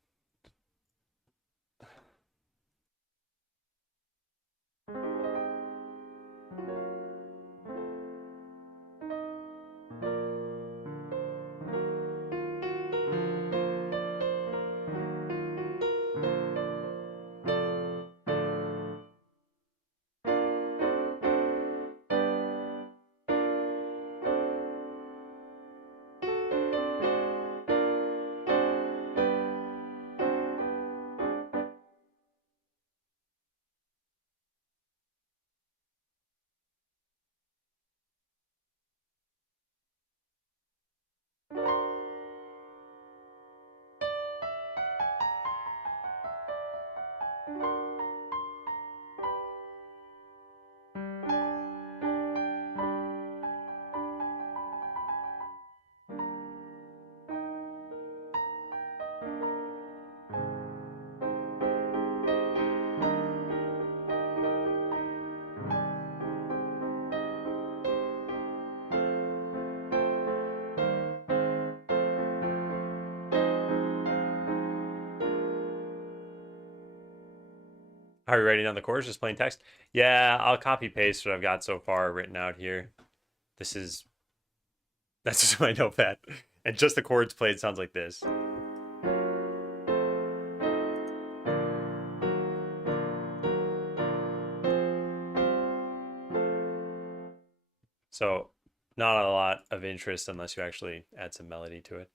Are you writing down the chords, just plain text? Yeah, I'll copy paste what I've got so far written out here. That's just my notepad. And just the chords played sounds like this. So not a lot of interest unless you actually add some melody to it.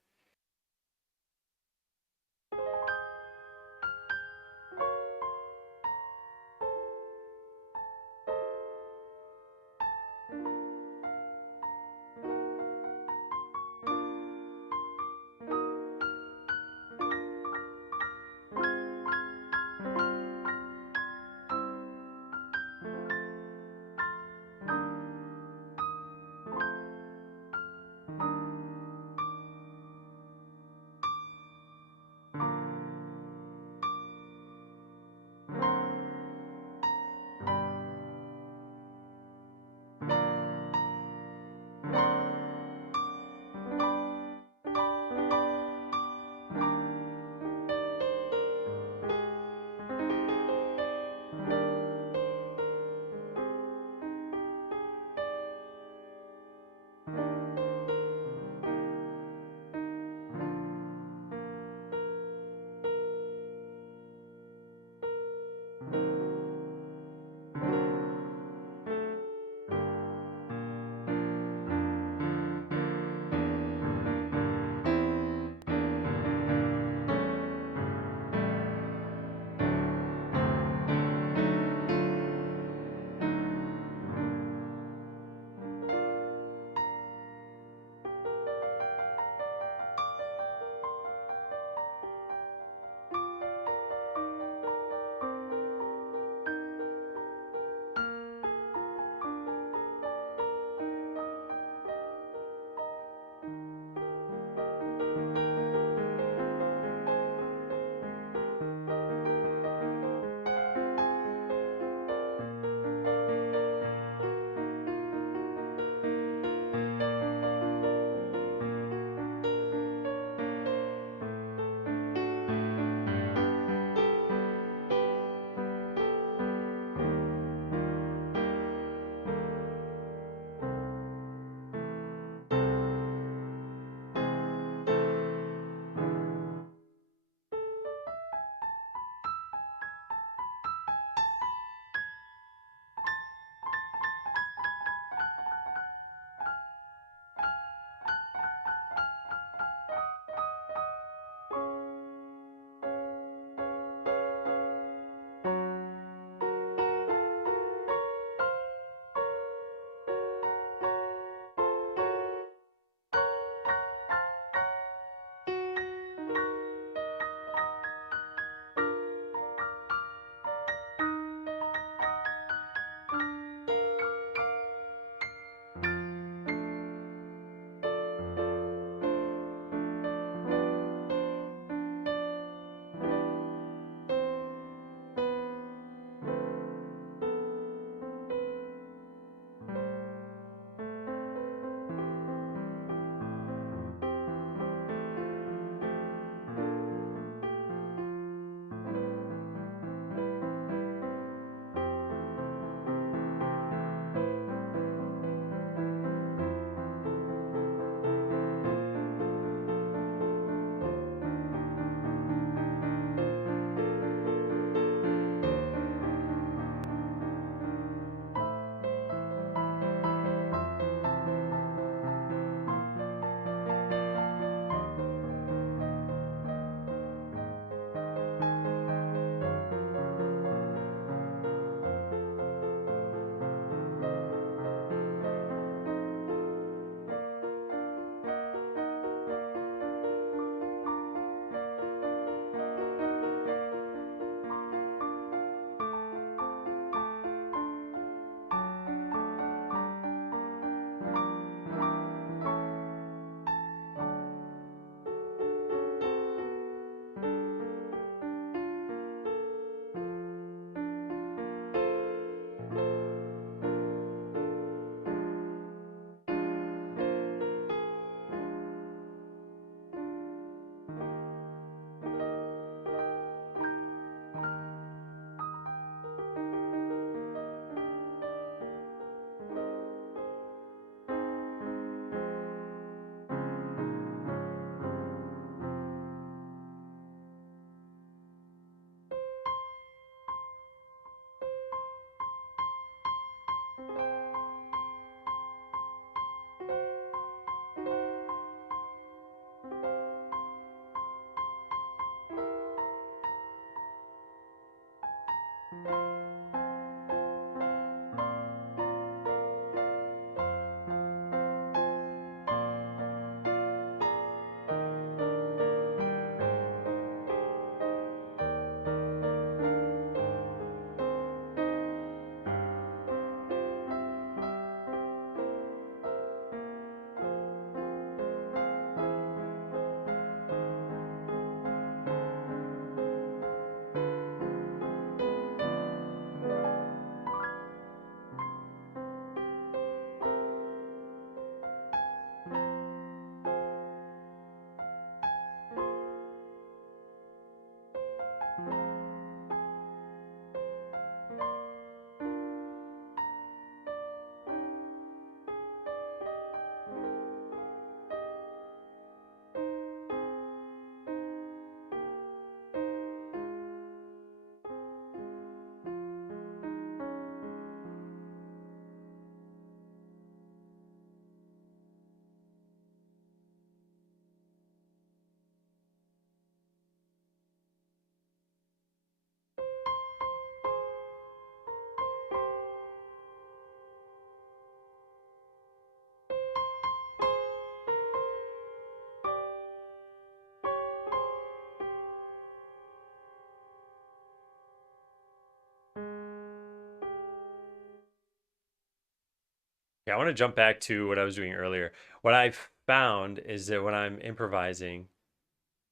Yeah, I want to jump back to what I was doing earlier. What I've found is that when I'm improvising,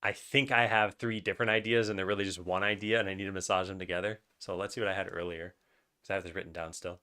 I think I have three different ideas and they're really just one idea and I need to massage them together. So let's see what I had earlier because I have this written down still.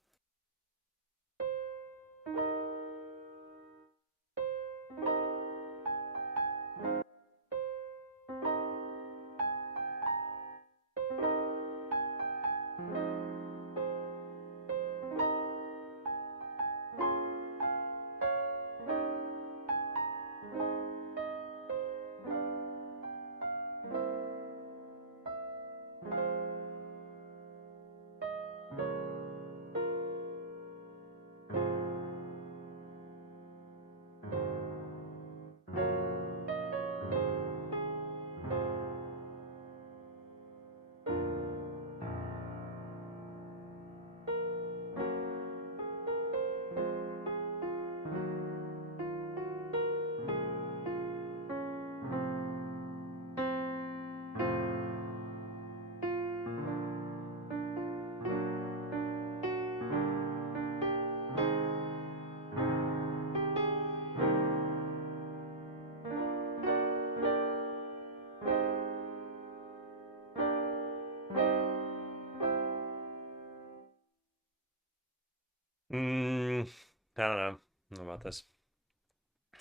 Mm, I don't know. I don't know about this.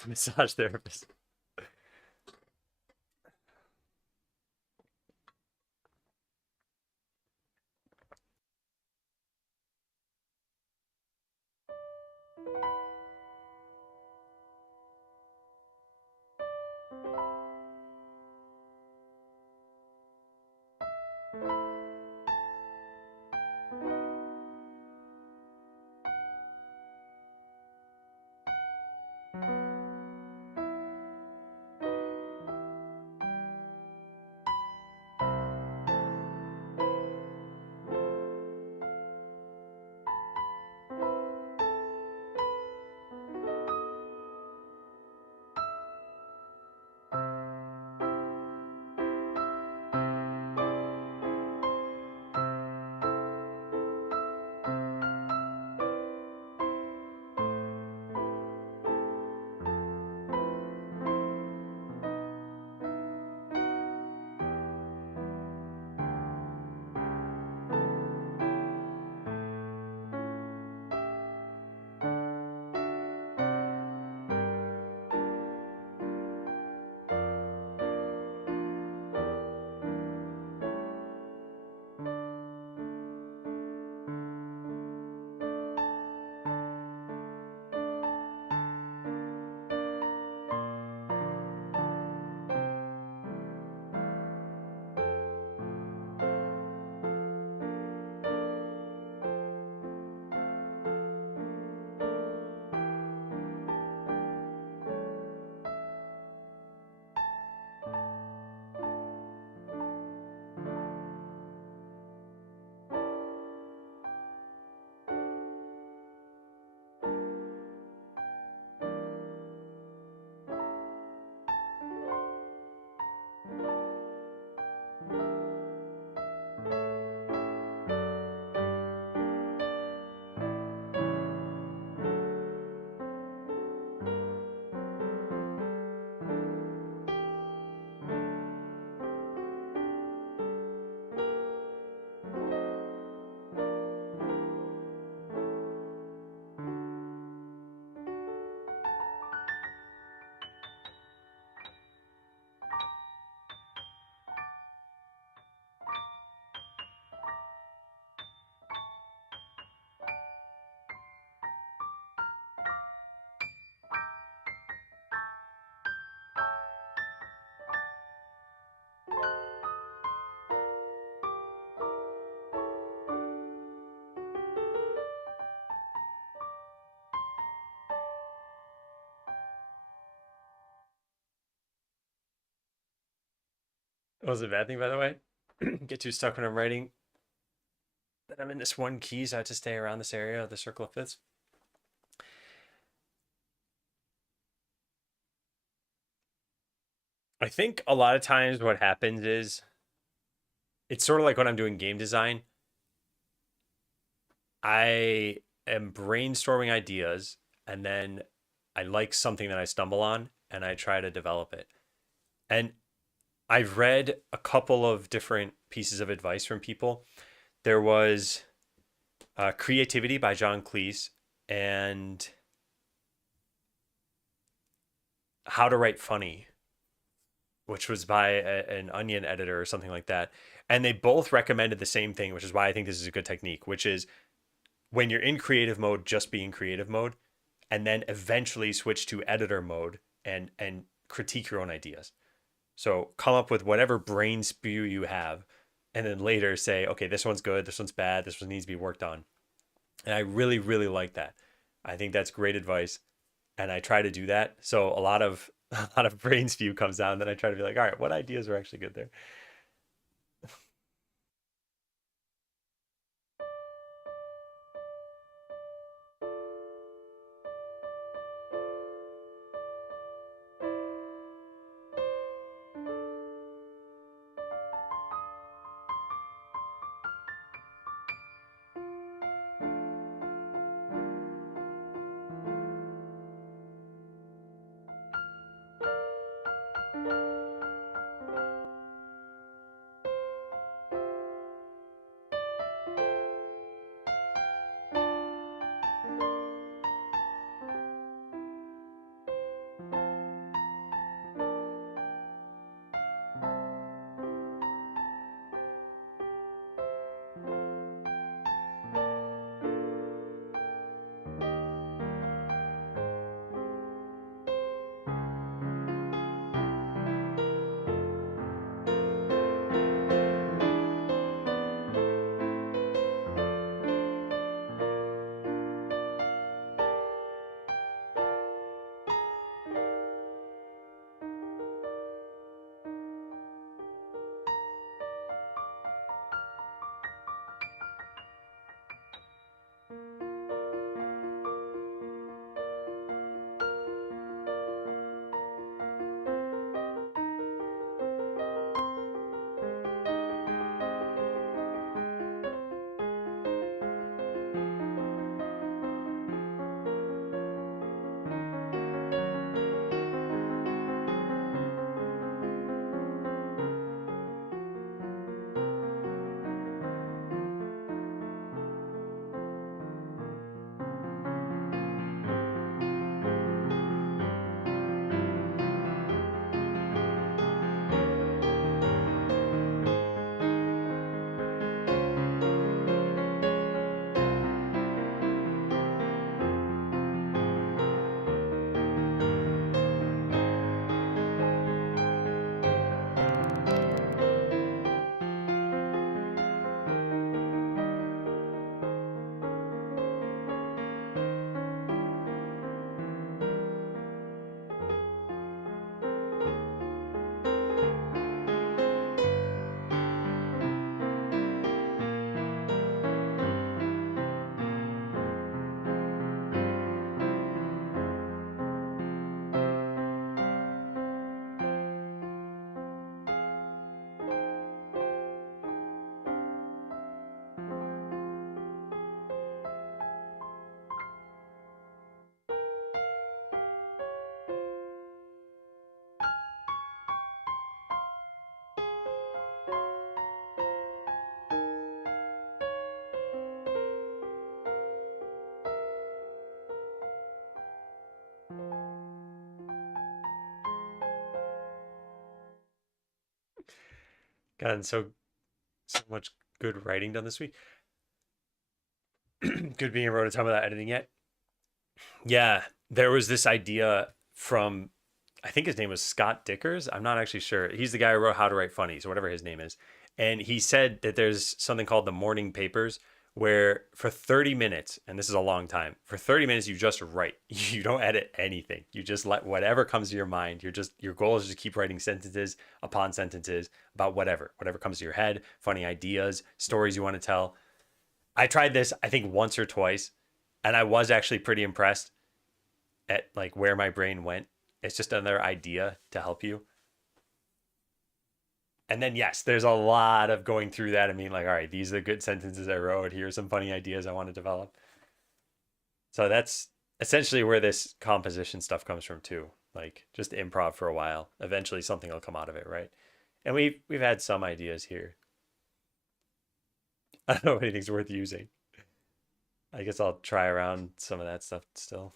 Massage therapist. That was a bad thing, by the way. Get too stuck when I'm writing that I'm in this one key, so I have to stay around this area of the circle of fifths. I think a lot of times what happens is it's sort of like when I'm doing game design. I am brainstorming ideas, and then I like something that I stumble on and I try to develop it. And I've read a couple of different pieces of advice from people. There was Creativity by John Cleese and How to Write Funny, which was by an Onion editor or something like that. And they both recommended the same thing, which is why I think this is a good technique, which is when you're in creative mode, just be in creative mode, and then eventually switch to editor mode and critique your own ideas. So come up with whatever brain spew you have, and then later say, okay, this one's good, this one's bad, this one needs to be worked on. And I really, really like that. I think that's great advice, and I try to do that. So a lot of a lot of brain spew comes down, and then I try to be like, all right, what ideas are actually good there? Gotten so much good writing done this week. Good being able to tell me that editing yet. Yeah, there was this idea from, I think his name was Scott Dickers. I'm not actually sure. He's the guy who wrote How to Write Funnies or whatever his name is. And he said that there's something called the morning papers where for 30 minutes, and this is a long time, for 30 minutes you just write. You don't edit anything. You just let whatever comes to your mind. Your goal is just keep writing sentences upon sentences about whatever comes to your head, funny ideas, stories you want to tell. I tried this I think once or twice, and I was actually pretty impressed at like where my brain went. It's just another idea to help you. And then yes, there's a lot of going through that. I mean, like, all right, these are the good sentences I wrote. Here's some funny ideas I want to develop. So that's essentially where this composition stuff comes from too. Like just improv for a while. Eventually something will come out of it, right? And we've had some ideas here. I don't know if anything's worth using. I guess I'll try around some of that stuff still.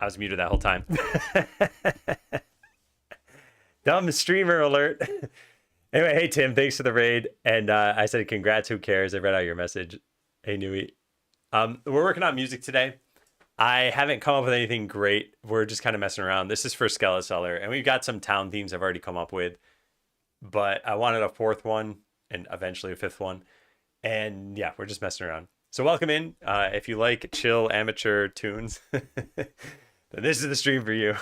I was muted that whole time. Dumb streamer alert. Anyway, hey Tim, thanks for the raid. And I said congrats, who cares? I read out your message. Hey Nui. We're working on music today. I haven't come up with anything great. We're just kind of messing around. This is for Skeleseller, and we've got some town themes I've already come up with. But I wanted a fourth one and eventually a fifth one. And yeah, we're just messing around. So welcome in. If you like chill amateur tunes, then this is the stream for you.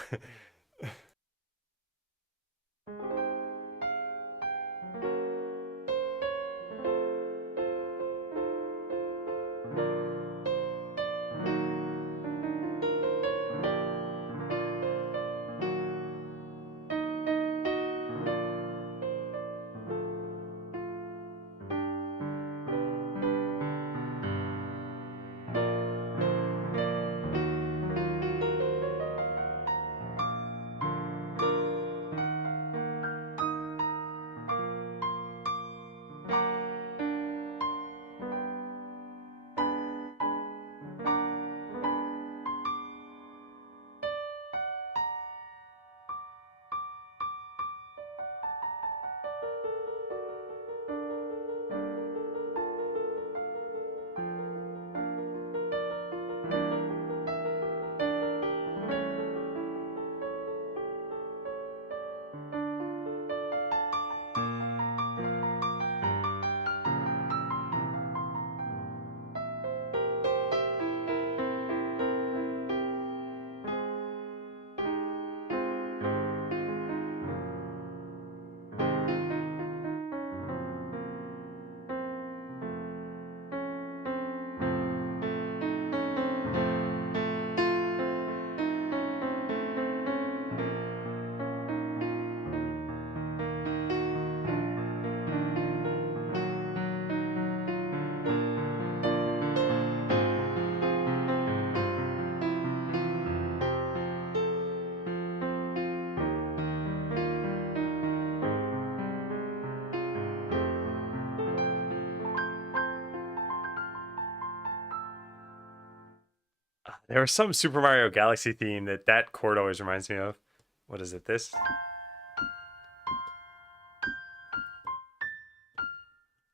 There was some Super Mario Galaxy theme that chord always reminds me of. What is it? This?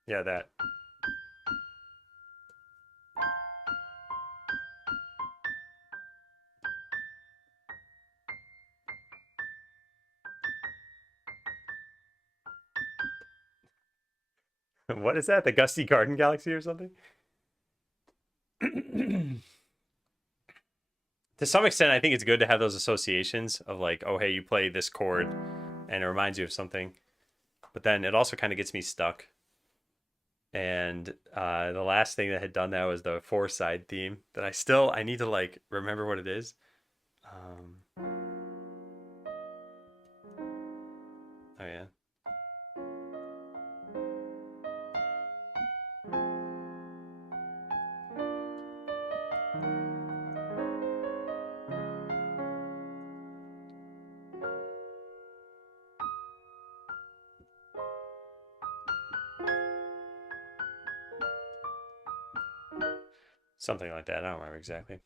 Yeah, that. What is that? The Gusty Garden Galaxy or something? To some extent, I think it's good to have those associations of like, oh, hey, you play this chord and it reminds you of something. But then it also kind of gets me stuck. And the last thing that had done that was the Four Side theme that I need to like remember what it is. Oh yeah. Something like that. I don't remember exactly.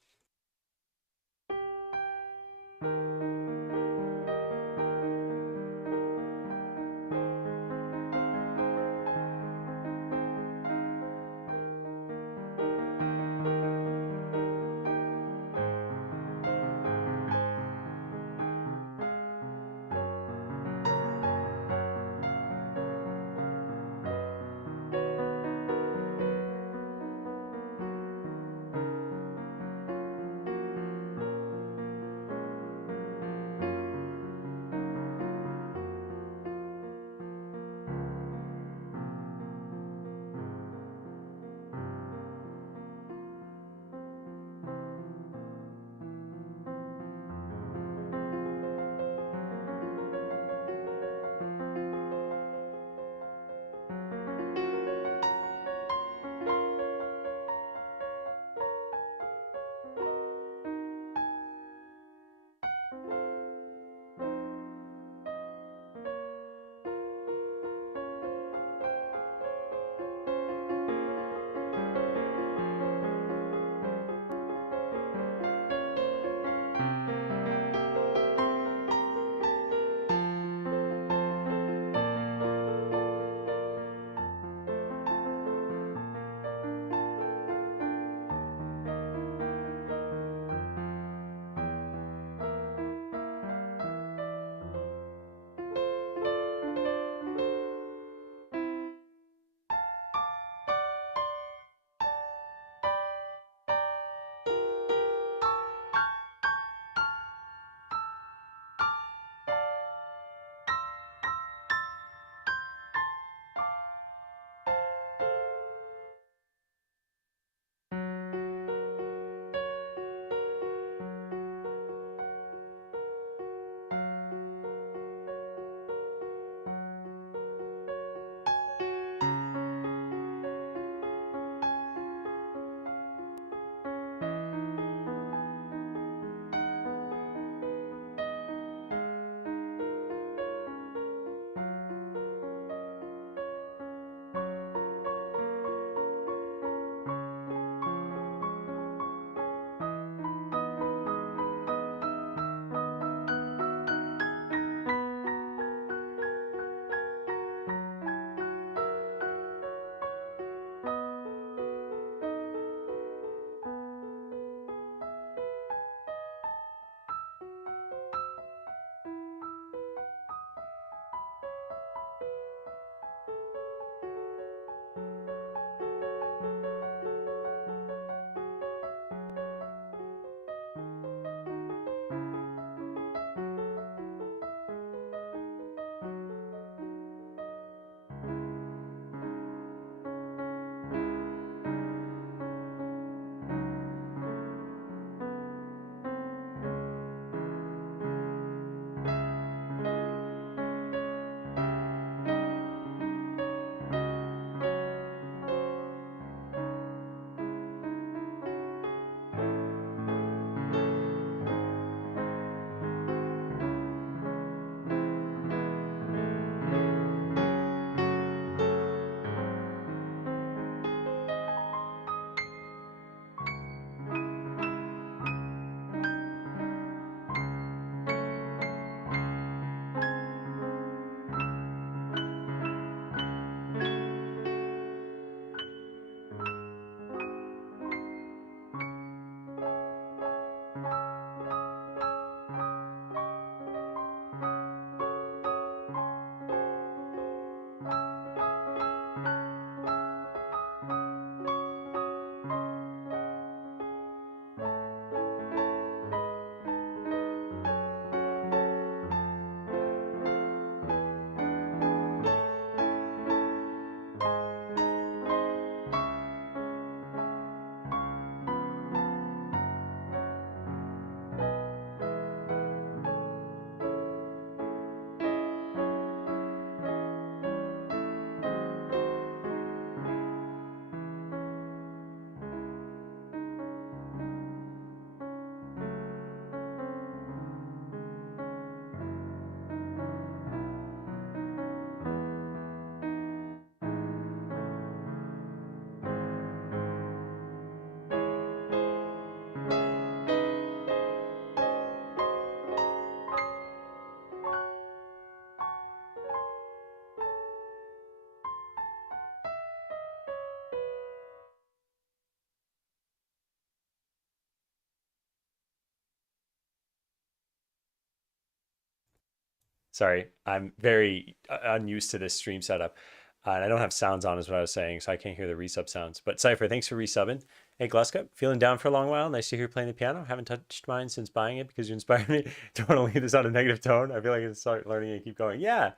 Sorry, I'm very unused to this stream setup. And I don't have sounds on, is what I was saying, so I can't hear the resub sounds. But Cypher, thanks for resubbing. Hey, Gluska, feeling down for a long while? Nice to hear you playing the piano. Haven't touched mine since buying it because you inspired me. Don't want to leave this on a negative tone. I feel like I can start learning and keep going. Yeah,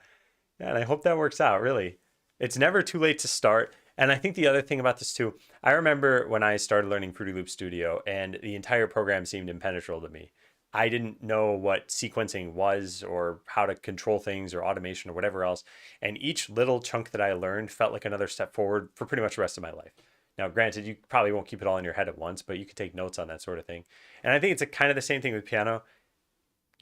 yeah, and I hope that works out, really. It's never too late to start. And I think the other thing about this too, I remember when I started learning Fruity Loop Studio and the entire program seemed impenetrable to me. I didn't know what sequencing was or how to control things or automation or whatever else. And each little chunk that I learned felt like another step forward for pretty much the rest of my life. Now, granted, you probably won't keep it all in your head at once, but you could take notes on that sort of thing. And I think it's a kind of the same thing with piano.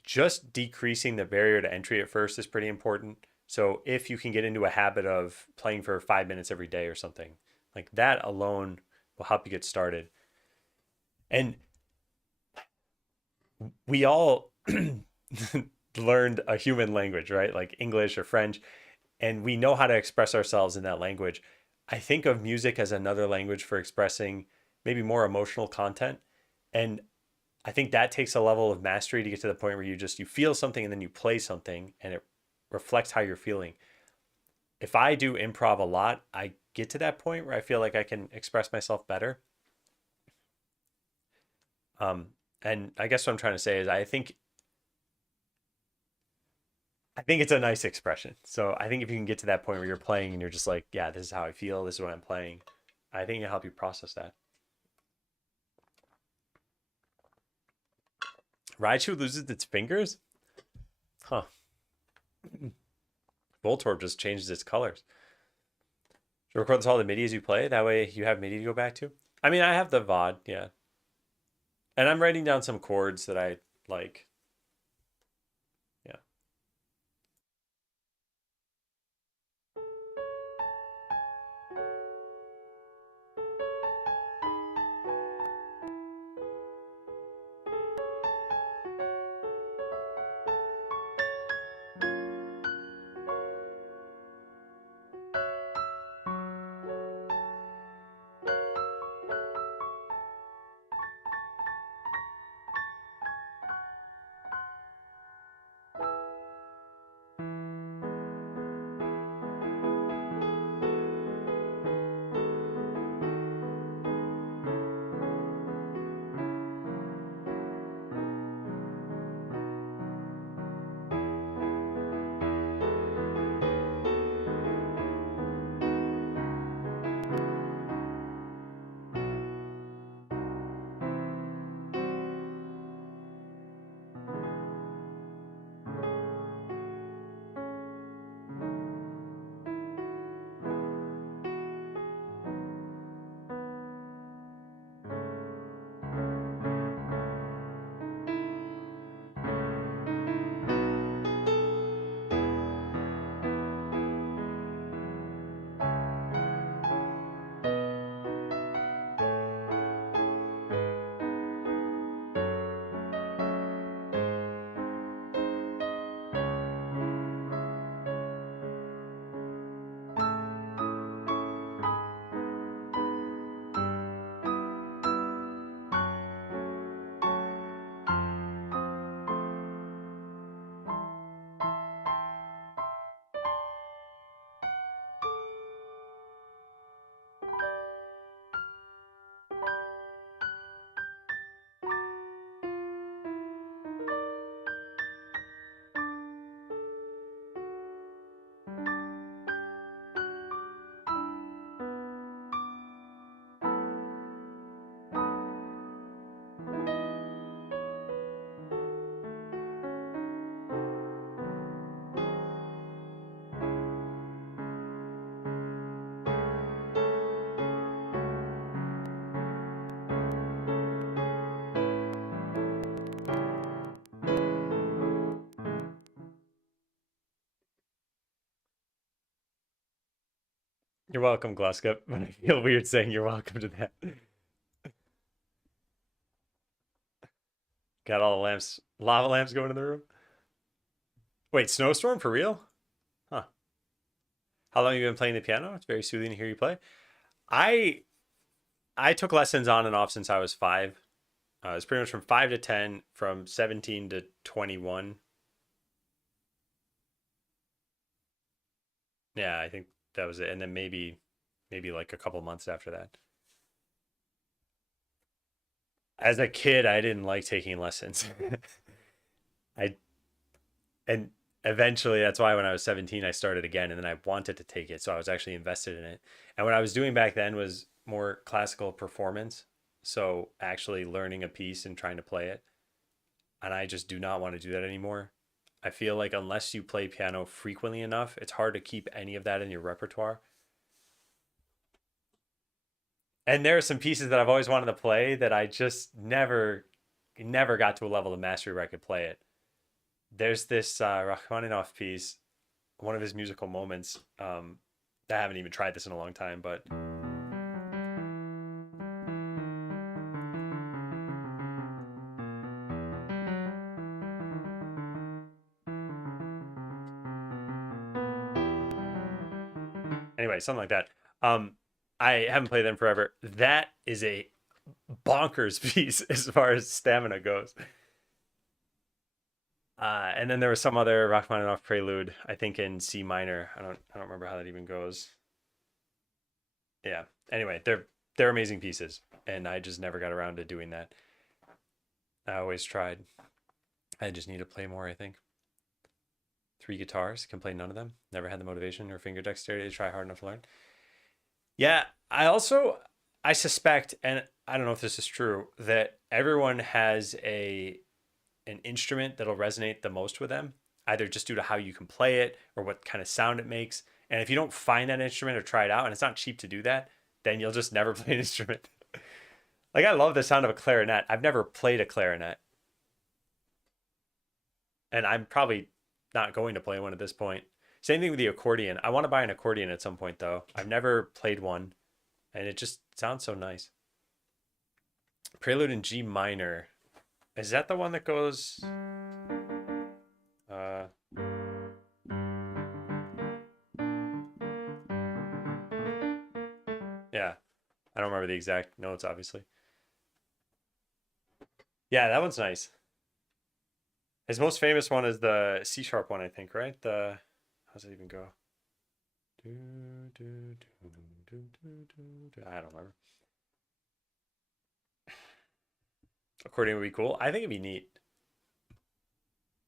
Just decreasing the barrier to entry at first is pretty important. So if you can get into a habit of playing for 5 minutes every day or something, like that alone will help you get started. And we all learned a human language, right? Like English or French, and we know how to express ourselves in that language. I think of music as another language for expressing maybe more emotional content. And I think that takes a level of mastery to get to the point where you feel something and then you play something and it reflects how you're feeling. If I do improv a lot, I get to that point where I feel like I can express myself better. And I guess what I'm trying to say is I think it's a nice expression. So I think if you can get to that point where you're playing and you're just like, yeah, this is how I feel, this is what I'm playing, I think it'll help you process that. Raichu loses its fingers? Huh. Voltorb just changes its colors. Should record this all the MIDI as you play? That way you have MIDI to go back to? I mean, I have the VOD, yeah. And I'm writing down some chords that I like. Yeah. You're welcome, Gluska. But I feel weird saying you're welcome to that. Got all the lamps, lava lamps going in the room. Wait, snowstorm for real? Huh. How long have you been playing the piano? It's very soothing to hear you play. I I took lessons on and off since I was 5. It's pretty much from 5 to 10, from 17 to 21. Yeah, I think that was it. And then maybe like a couple months after that. As a kid, I didn't like taking lessons. I and eventually that's why when I was 17 I started again, and then I wanted to take it, so I was actually invested in it. And what I was doing back then was more classical performance, so actually learning a piece and trying to play it. And I just do not want to do that anymore. I feel like unless you play piano frequently enough, it's hard to keep any of that in your repertoire. And there are some pieces that I've always wanted to play that I just never got to a level of mastery where I could play it. There's this Rachmaninoff piece, one of his musical moments. I haven't even tried this in a long time, but anyway, something like that. I haven't played them forever. That is a bonkers piece as far as stamina goes. And then there was some other Rachmaninoff prelude, I think in C minor. I don't remember how that even goes. Yeah. Anyway, they're amazing pieces, and I just never got around to doing that. I always tried. I just need to play more, I think. 3 guitars, can play none of them. Never had the motivation or finger dexterity to try hard enough to learn. Yeah, I suspect, and I don't know if this is true, that everyone has a an instrument that'll resonate the most with them, either just due to how you can play it or what kind of sound it makes. And if you don't find that instrument or try it out, and it's not cheap to do that, then you'll just never play an instrument. Like I love the sound of a clarinet. I've never played a clarinet, and I'm probably not going to play one at this point. Same thing with the accordion. I want to buy an accordion at some point though. I've never played one, and it just sounds so nice. Prelude in G minor. Is that the one that goes uh yeah, I don't remember the exact notes obviously. Yeah, that one's nice. His most famous one is the C sharp one, I think, right? The how's it even go? I don't remember. Accordion would be cool. I think it'd be neat.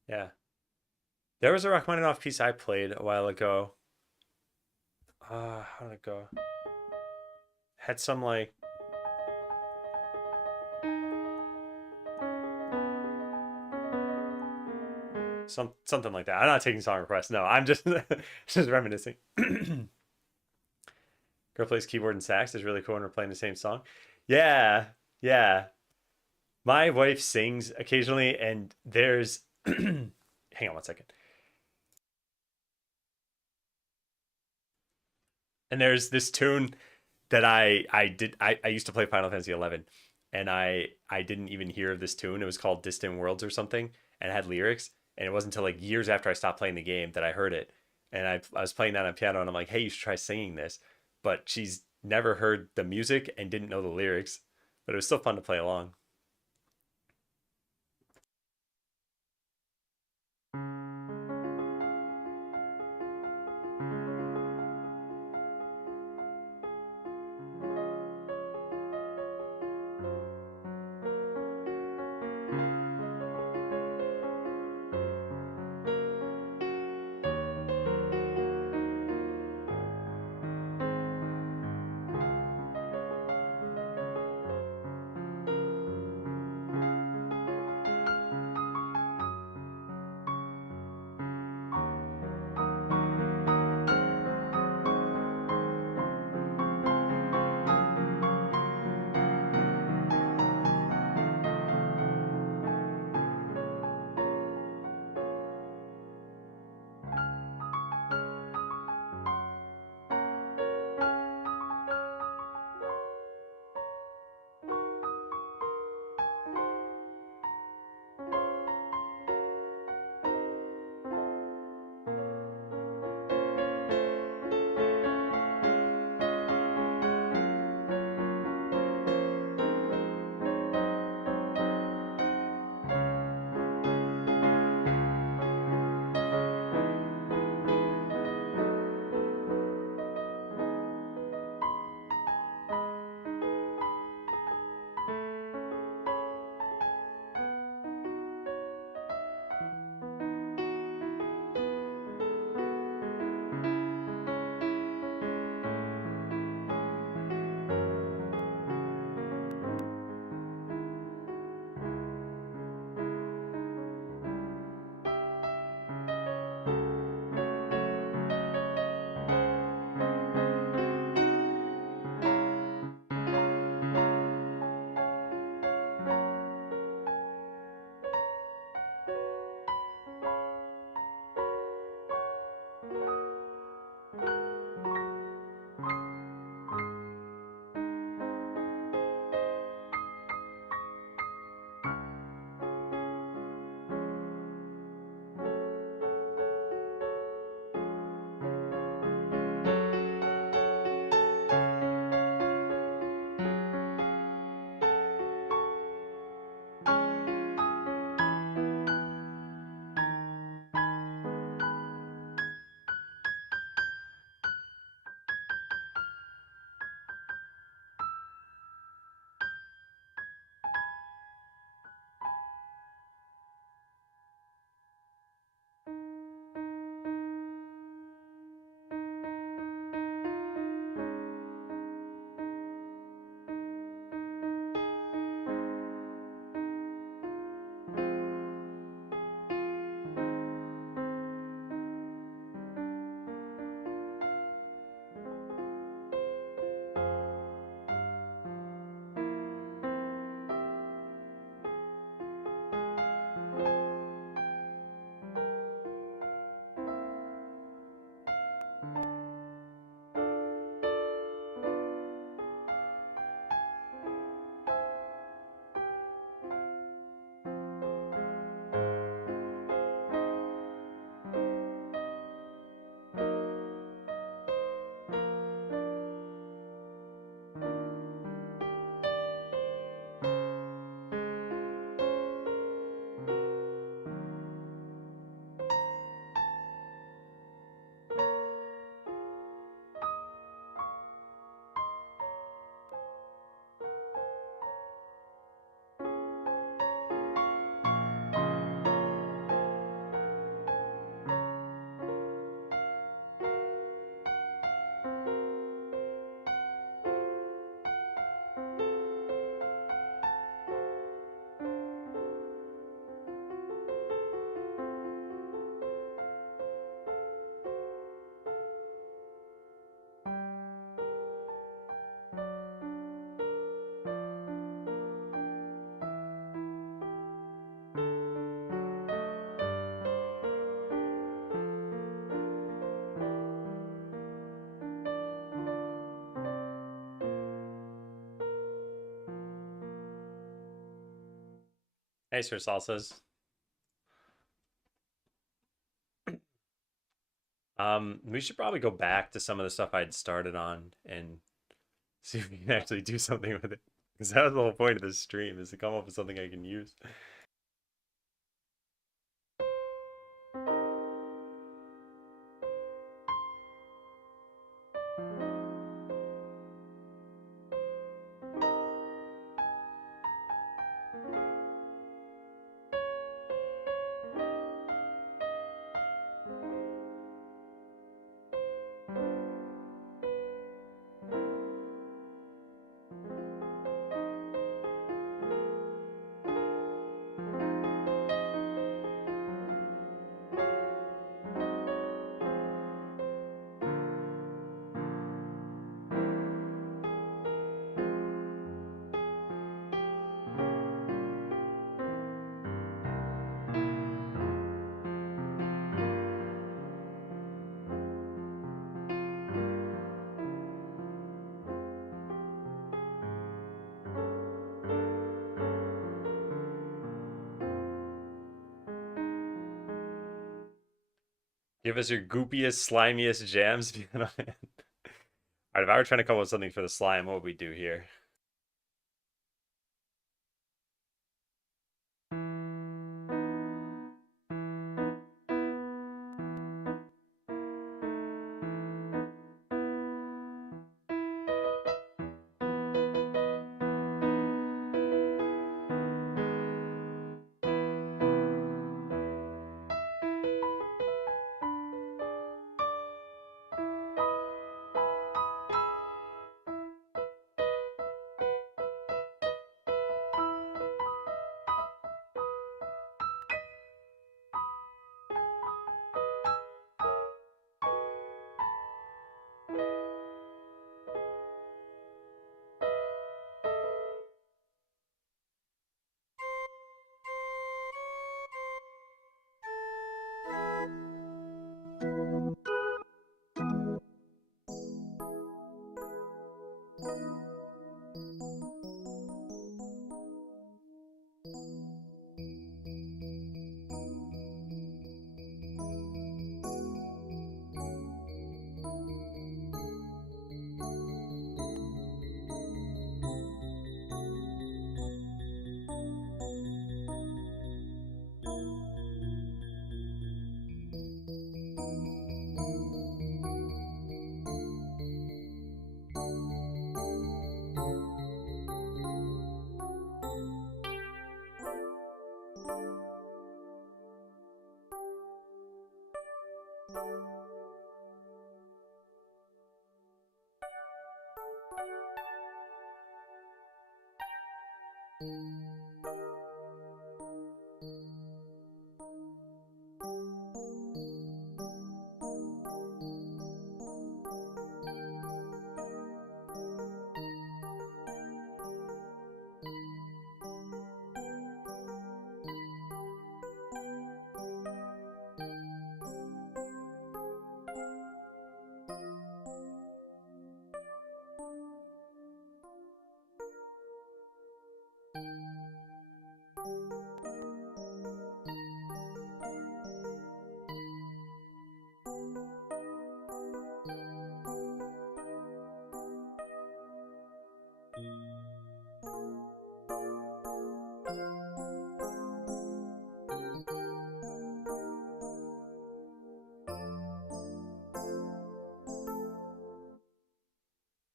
Yeah. There was a Rachmaninoff piece I played a while ago. How did it go? Had some like something like that. I'm not taking song requests. No, I'm just just reminiscing. Girl plays keyboard and sax is really cool when we're playing the same song. Yeah, yeah. My wife sings occasionally, and there's hang on one second. And there's this tune that I used to play Final Fantasy 11, and I didn't even hear of this tune. It was called Distant Worlds or something, and it had lyrics. And it wasn't until like years after I stopped playing the game that I heard it. And I was playing that on piano, and I'm like, hey, you should try singing this. But she's never heard the music and didn't know the lyrics, but it was still fun to play along. Nice for salsas. We should probably go back to some of the stuff I'd started on and see if we can actually do something with it. Because that was the whole point of this stream, is to come up with something I can use. Give us your goopiest, slimiest jams. Alright, if I were trying to come up with something for the slime, what would we do here?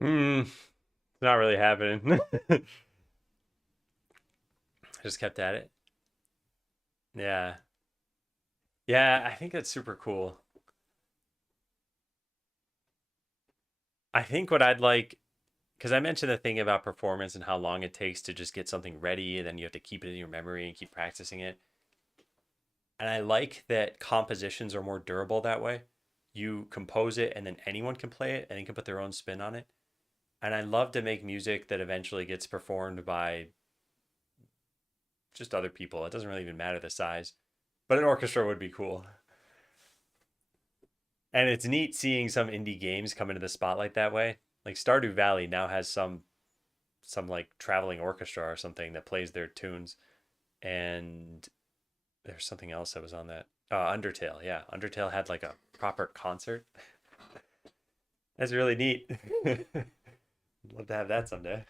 Hmm, it's not really happening. I just kept at it. Yeah. Yeah, I think that's super cool. I think what I'd like, because I mentioned the thing about performance and how long it takes to just get something ready, and then you have to keep it in your memory and keep practicing it. And I like that compositions are more durable that way. You compose it, and then anyone can play it, and they can put their own spin on it. And I love to make music that eventually gets performed by just other people. It doesn't really even matter the size, but an orchestra would be cool. And it's neat seeing some indie games come into the spotlight that way. Like Stardew Valley now has some like traveling orchestra or something that plays their tunes. and there's something else that was on that. Undertale, yeah. Undertale had like a proper concert. That's really neat. Love to have that someday.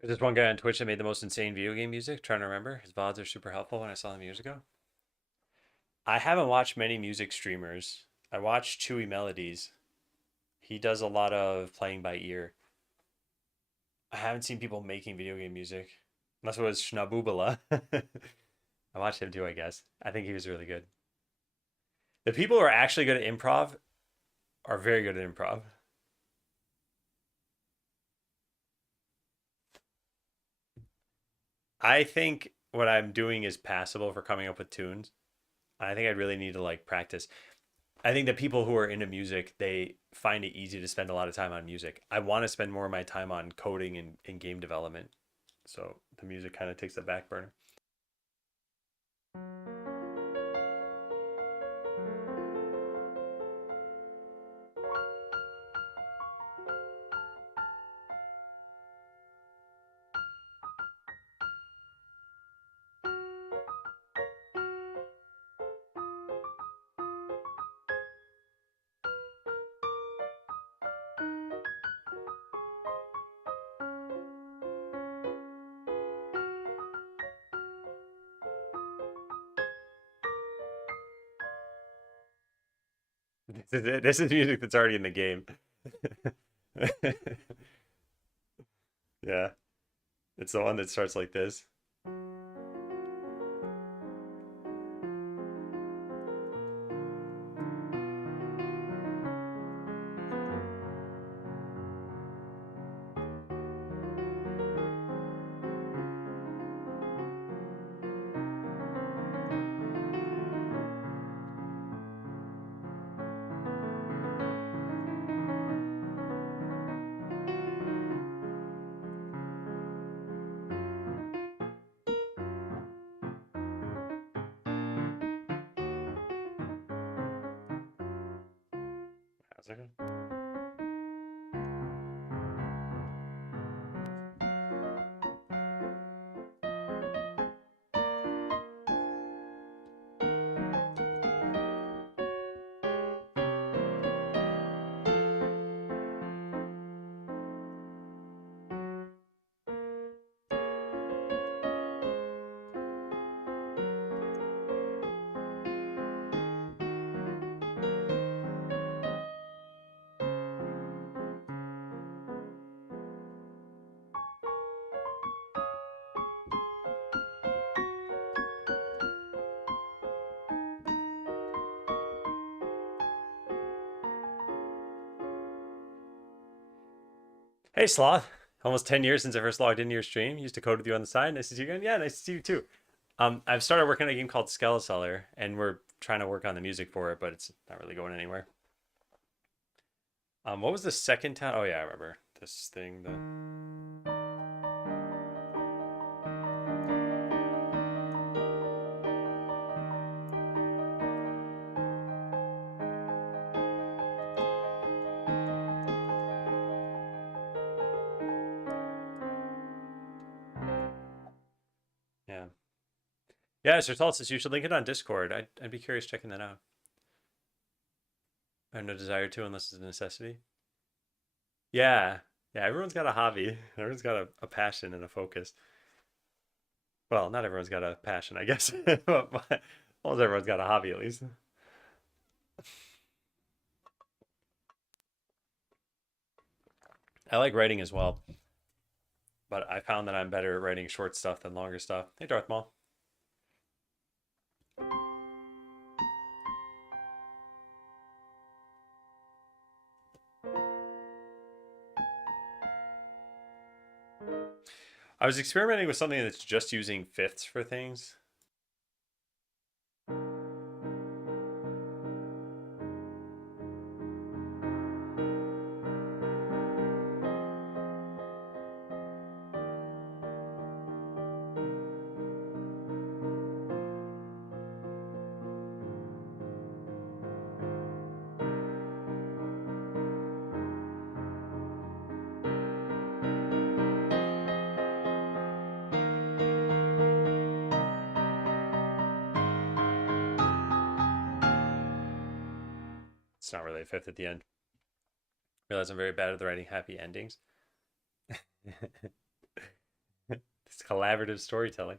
There's this one guy on Twitch that made the most insane video game music. Trying to remember. His VODs are super helpful when I saw them years ago. I haven't watched many music streamers. I watched Chewy Melodies. He does a lot of playing by ear. I haven't seen people making video game music. Unless it was Schnabubala. I watched him too, I guess. I think he was really good. The people who are actually good at improv are very good at improv. I think what I'm doing is passable for coming up with tunes. I think I really need to like practice. I think the people who are into music, they find it easy to spend a lot of time on music. I want to spend more of my time on coding and game development. So the music kind of takes the back burner. This is music that's already in the game. Yeah, it's the one that starts like this. How's it going? Hey, Sloth. Almost 10 years since I first logged into your stream. Used to code with you on the side. Nice to see you again. Yeah, nice to see you too. I've started working on a game called Skeleseller, and we're trying to work on the music for it, but it's not really going anywhere. What was the second town? Oh yeah, I remember this thing. Yeah, yeah. Sir Tulsis, you should link it on Discord. I'd be curious checking that out. I have no desire to unless it's a necessity. Yeah, yeah. Everyone's got a hobby. Everyone's got a passion and a focus. Well, not everyone's got a passion, I guess. But almost everyone's got a hobby at least. I like writing as well, but I found that I'm better at writing short stuff than longer stuff. Hey, Darth Maul. I was experimenting with something that's just using fifths for things. It's not really a fifth at the end. Realize I'm very bad at writing happy endings. It's collaborative storytelling.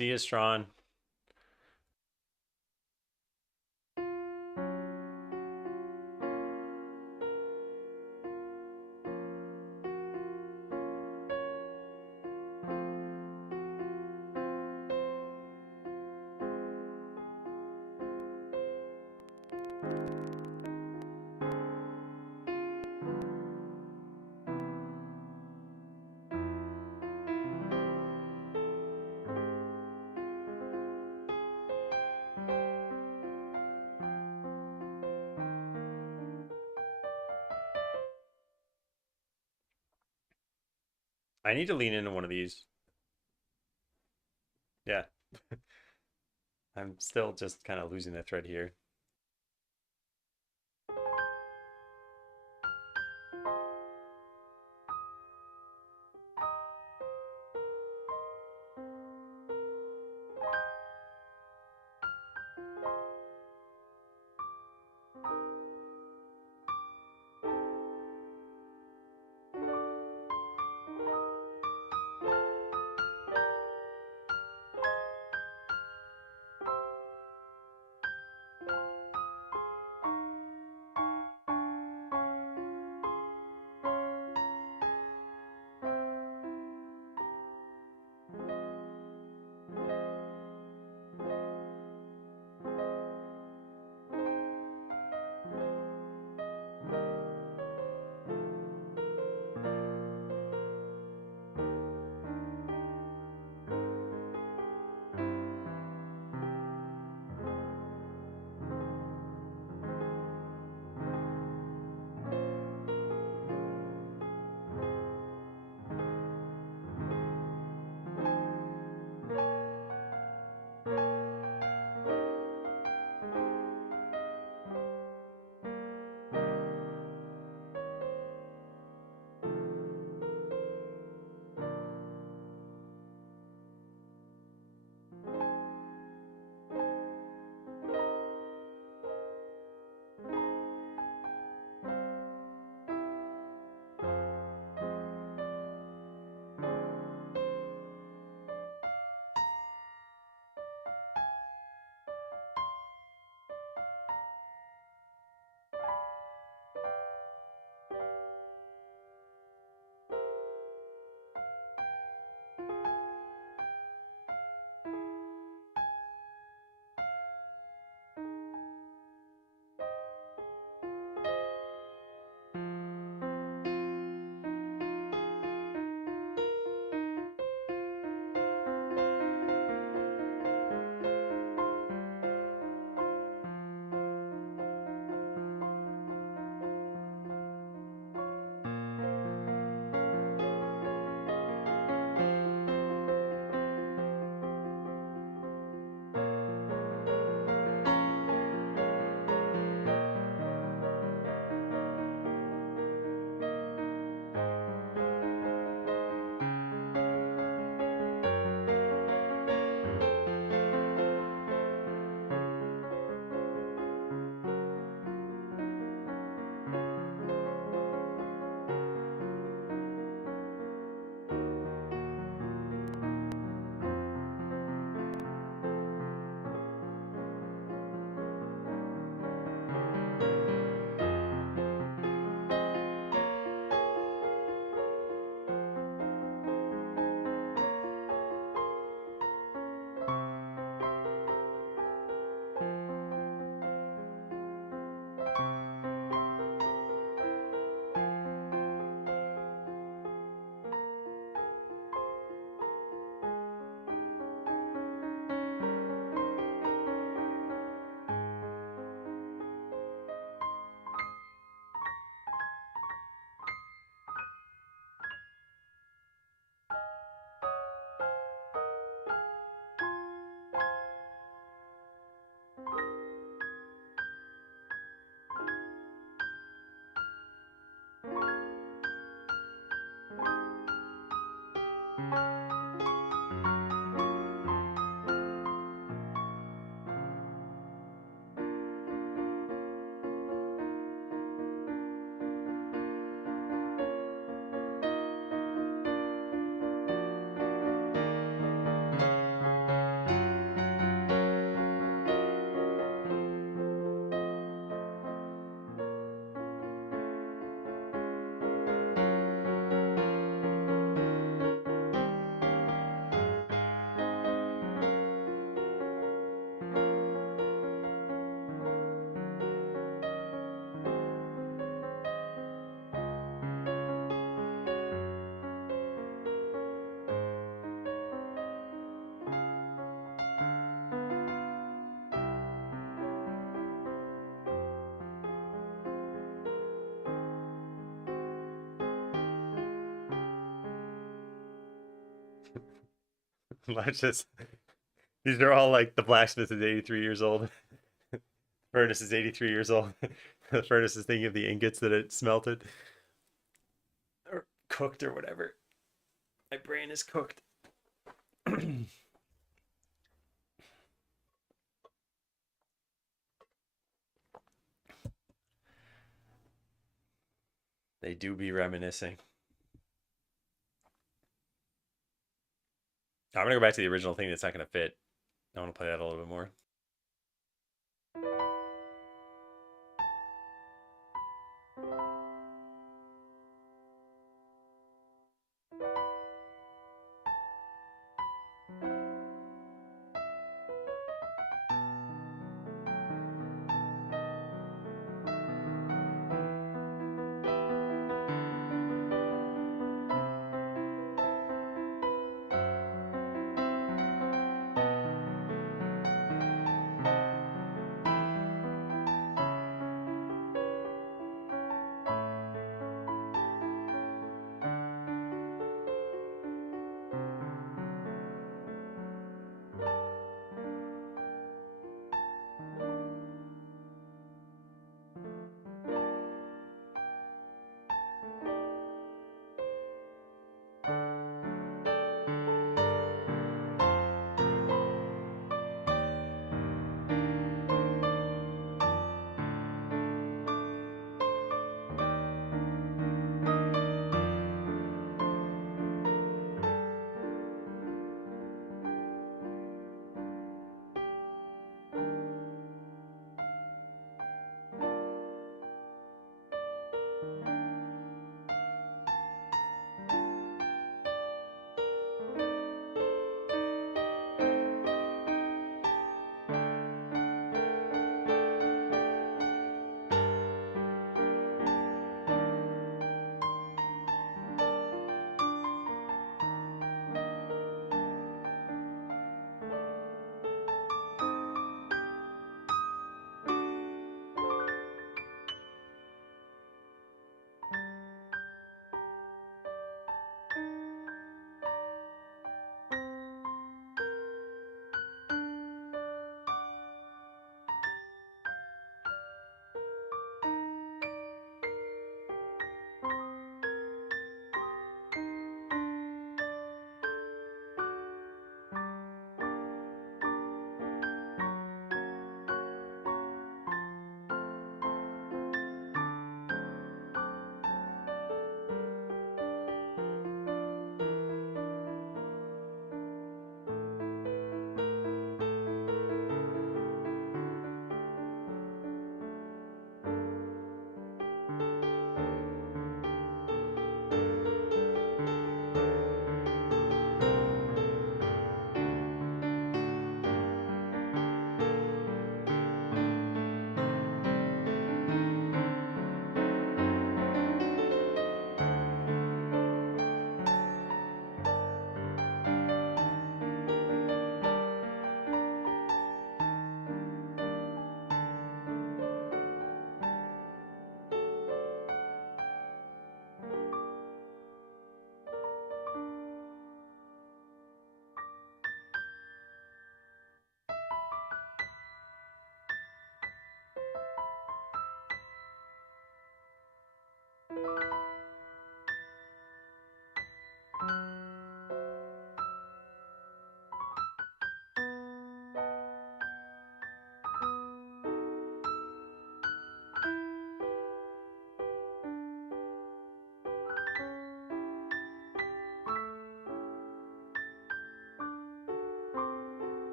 See you, Strawn. I need to lean into one of these. Yeah. I'm still just kind of losing the thread here. Let's just. These are all like the blacksmith is 83 years old. Furnace is 83 years old. The furnace is thinking of the ingots that it smelted or cooked or whatever. My brain is cooked. They do be reminiscing. I'm gonna go back to the original thing that's not gonna fit. I want to play that a little bit more.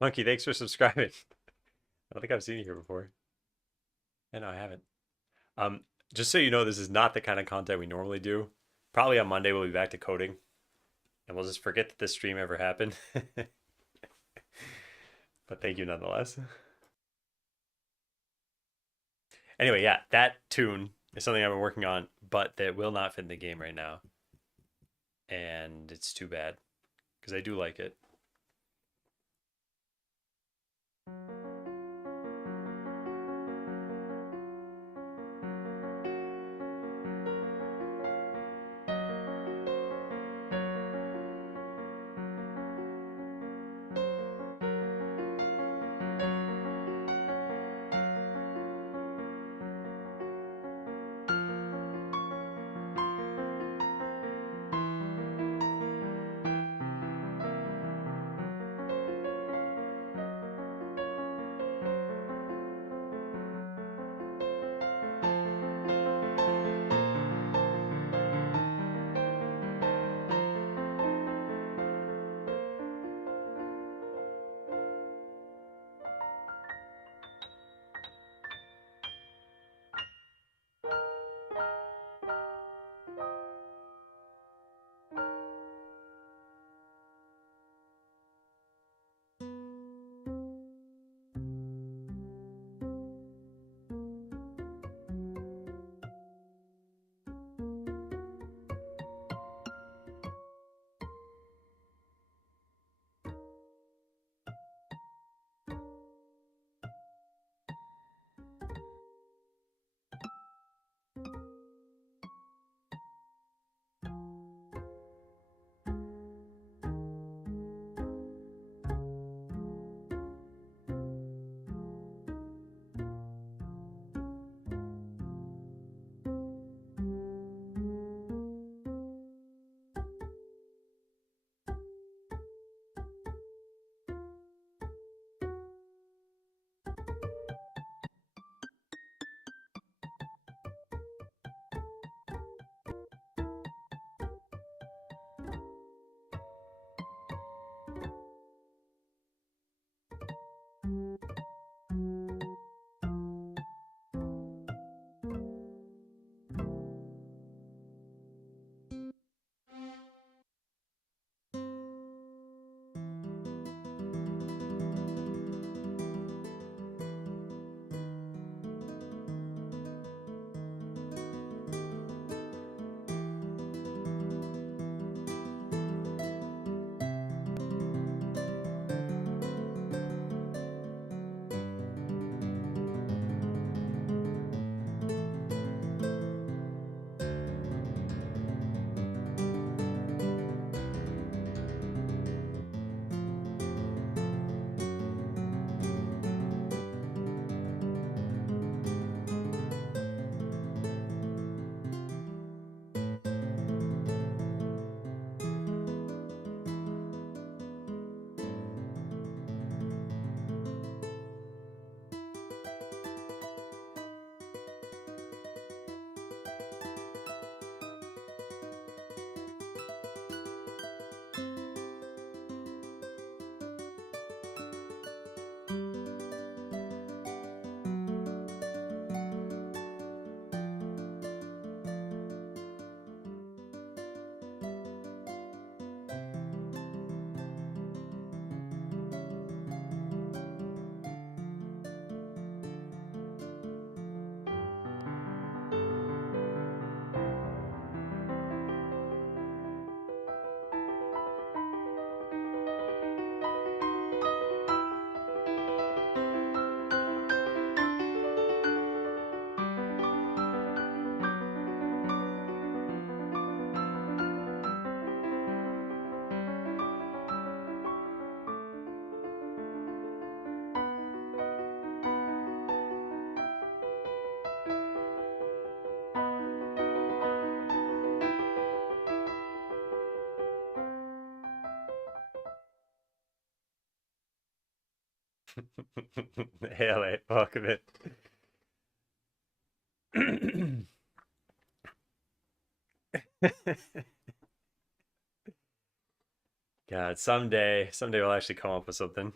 Monkey, thanks for subscribing. I don't think I've seen you here before. I know I haven't. Um, just so you know, this is not the kind of content we normally do. Probably on Monday we'll be back to coding, and we'll just forget that this stream ever happened. but thank you nonetheless. Anyway, yeah, that tune is something I've been working on, but that will not fit in the game right now, and it's too bad because I do like it. Hail it, welcome it. God, someday we'll actually come up with something.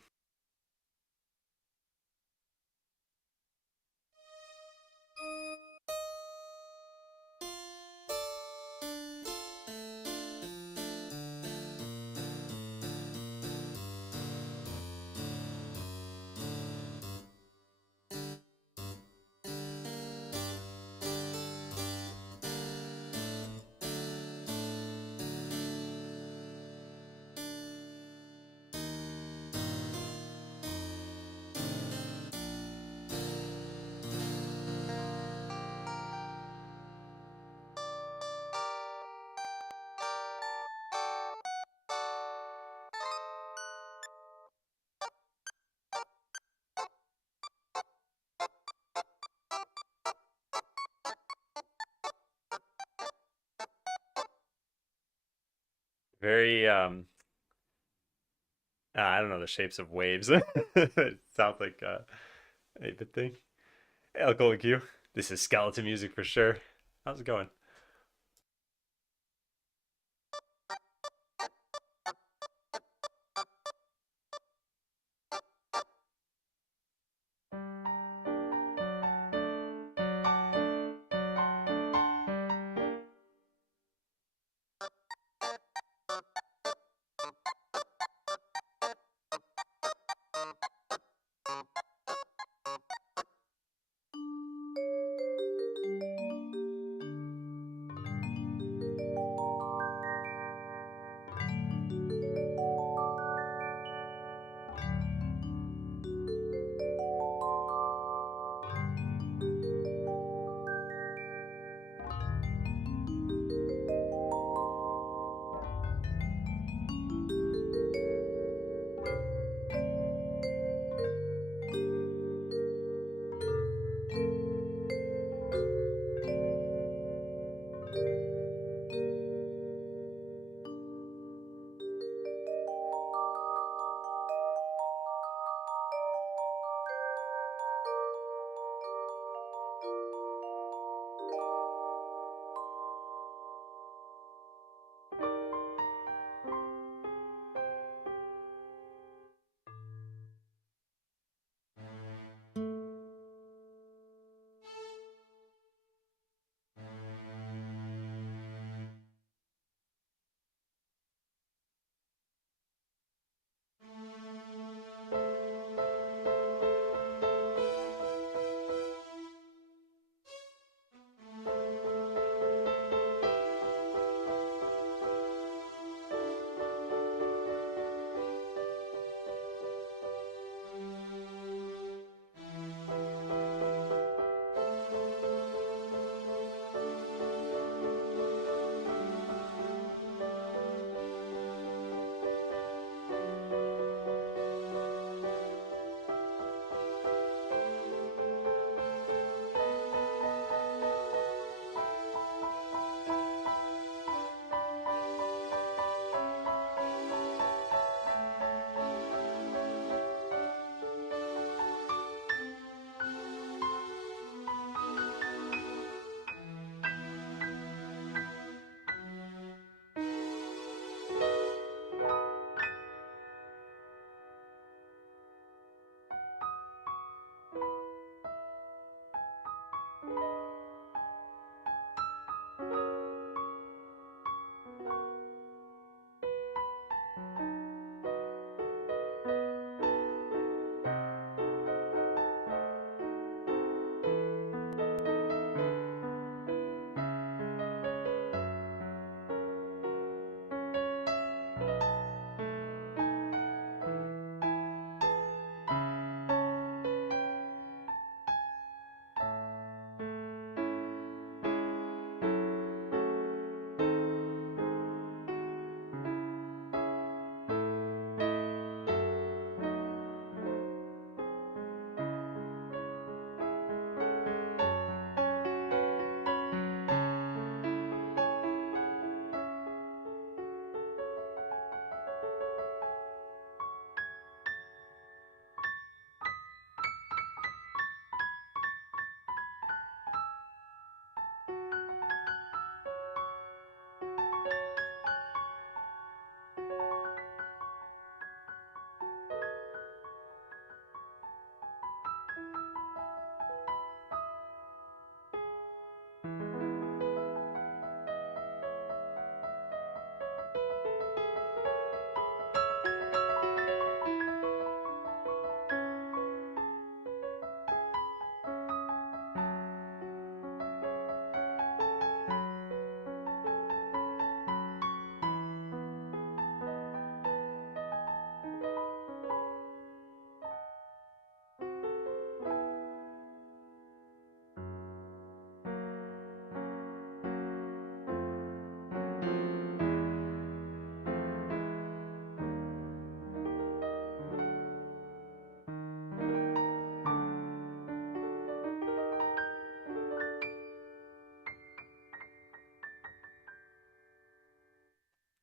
Very I don't know the shapes of waves. It sounds like a bit thing. Hey, I'll go with you. This is skeleton music for sure. How's it going?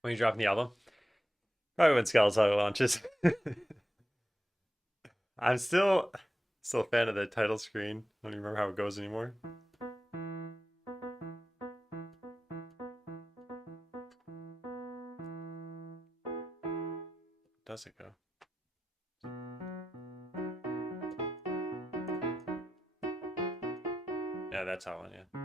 When you dropping the album? Probably when Skeleseller launches. I'm still a fan of the title screen. I don't even remember how it goes anymore. Does it go? Yeah, that's how one, yeah.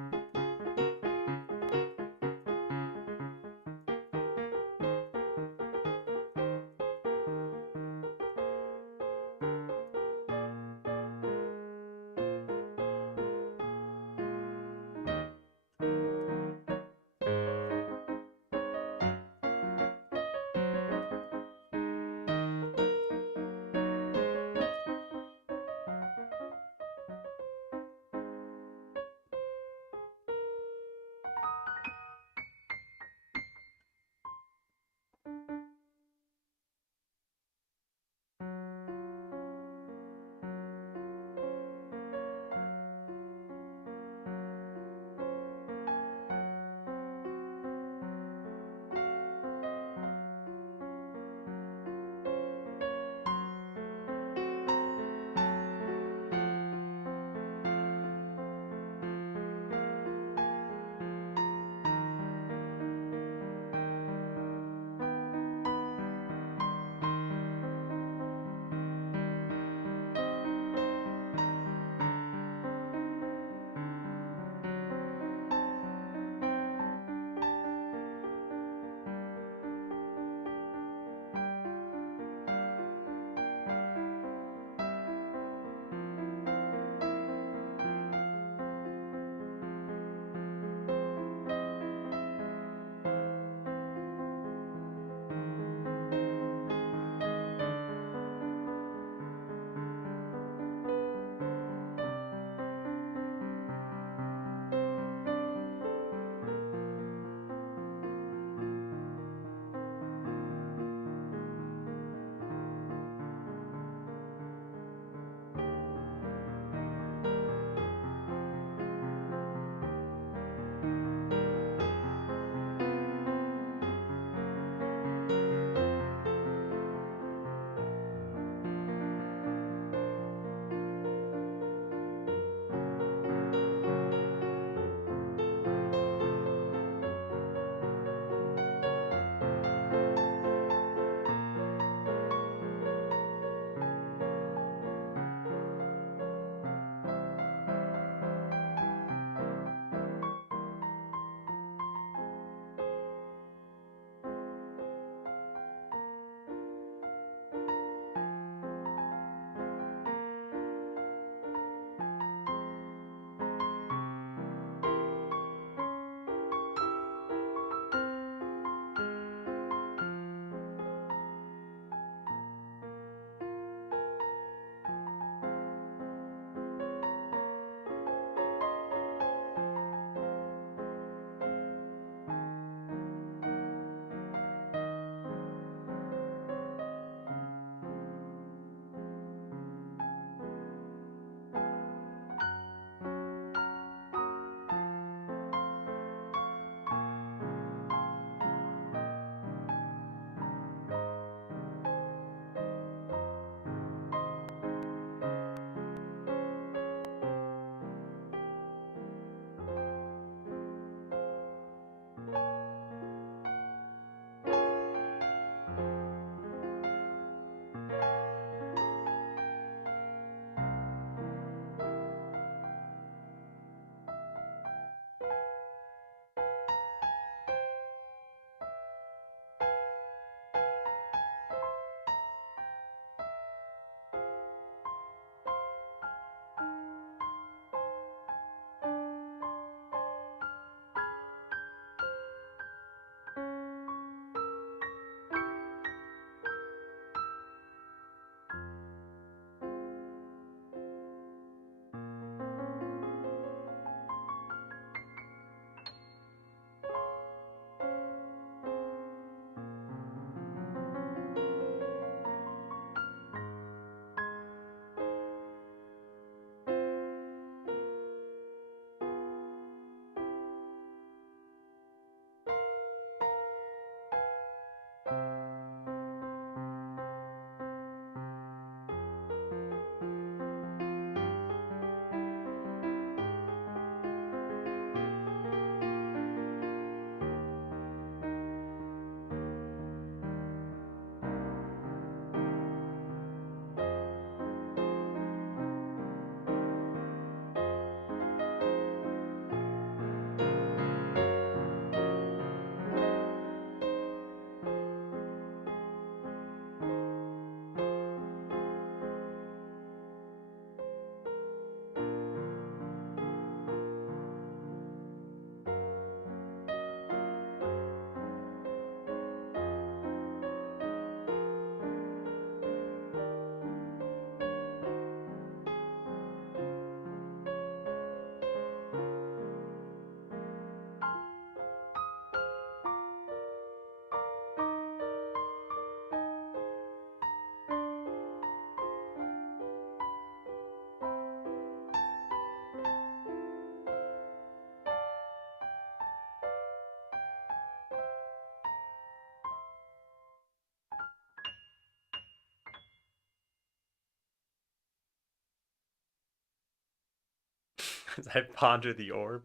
As I ponder the orb.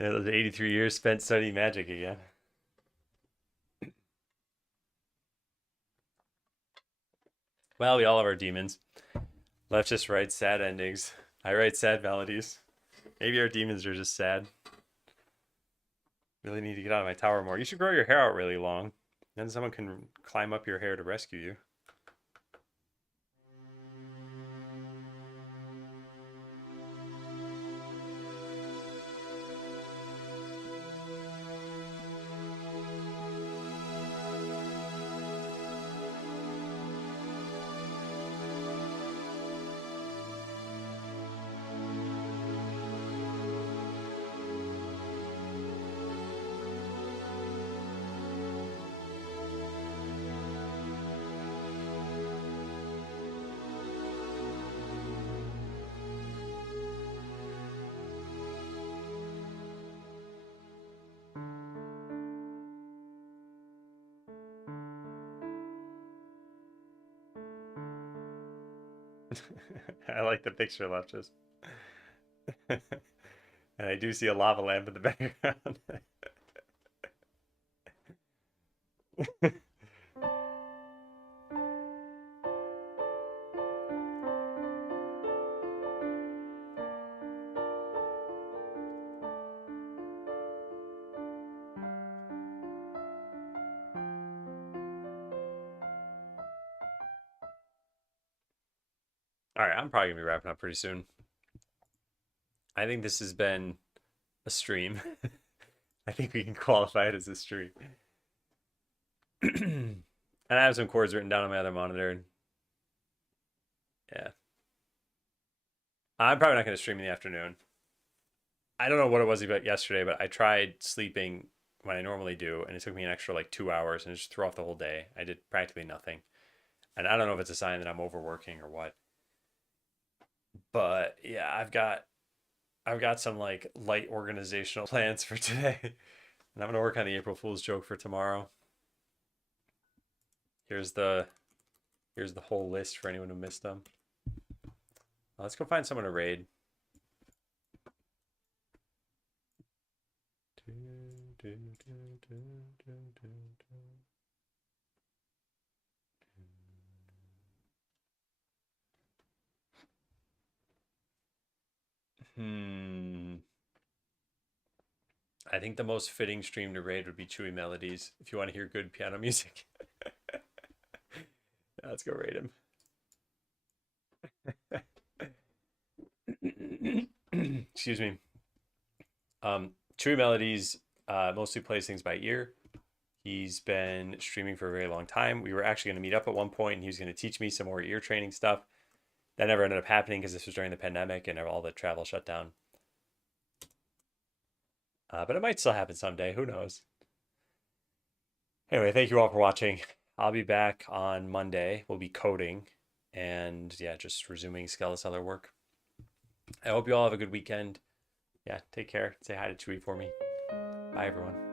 Yeah, those 83 years spent studying magic again. Well, we all have our demons. Left just writes sad endings. I write sad melodies. Maybe our demons are just sad. Really need to get out of my tower more. You should grow your hair out really long. Then someone can climb up your hair to rescue you. I like the picture, Leptis. And I do see a lava lamp in the background. All right, I'm probably gonna be wrapping up pretty soon. I think this has been a stream. I think we can qualify it as a stream. And I have some chords written down on my other monitor. Yeah. I'm probably not going to stream in the afternoon. I don't know what it was about yesterday, but I tried sleeping when I normally do, and it took me an extra like 2 hours, and it just threw off the whole day. I did practically nothing. And I don't know if it's a sign that I'm overworking or what. But yeah, I've got some like light organizational plans for today. And I'm gonna work on the April Fool's joke for tomorrow. Here's the whole list for anyone who missed them. Let's go find someone to raid. I think the most fitting stream to raid would be Chewy Melodies if you want to hear good piano music. Let's go raid him. Excuse me. Chewy Melodies mostly plays things by ear. He's been streaming for a very long time. We were actually going to meet up at one point, and he was going to teach me some more ear training stuff. That never ended up happening because this was during the pandemic and all the travel shut down. But it might still happen someday. Who knows? Anyway, thank you all for watching. I'll be back on Monday. We'll be coding and yeah, just resuming Skeleseller work. I hope you all have a good weekend. Yeah, take care. Say hi to Chewy for me. Bye, everyone.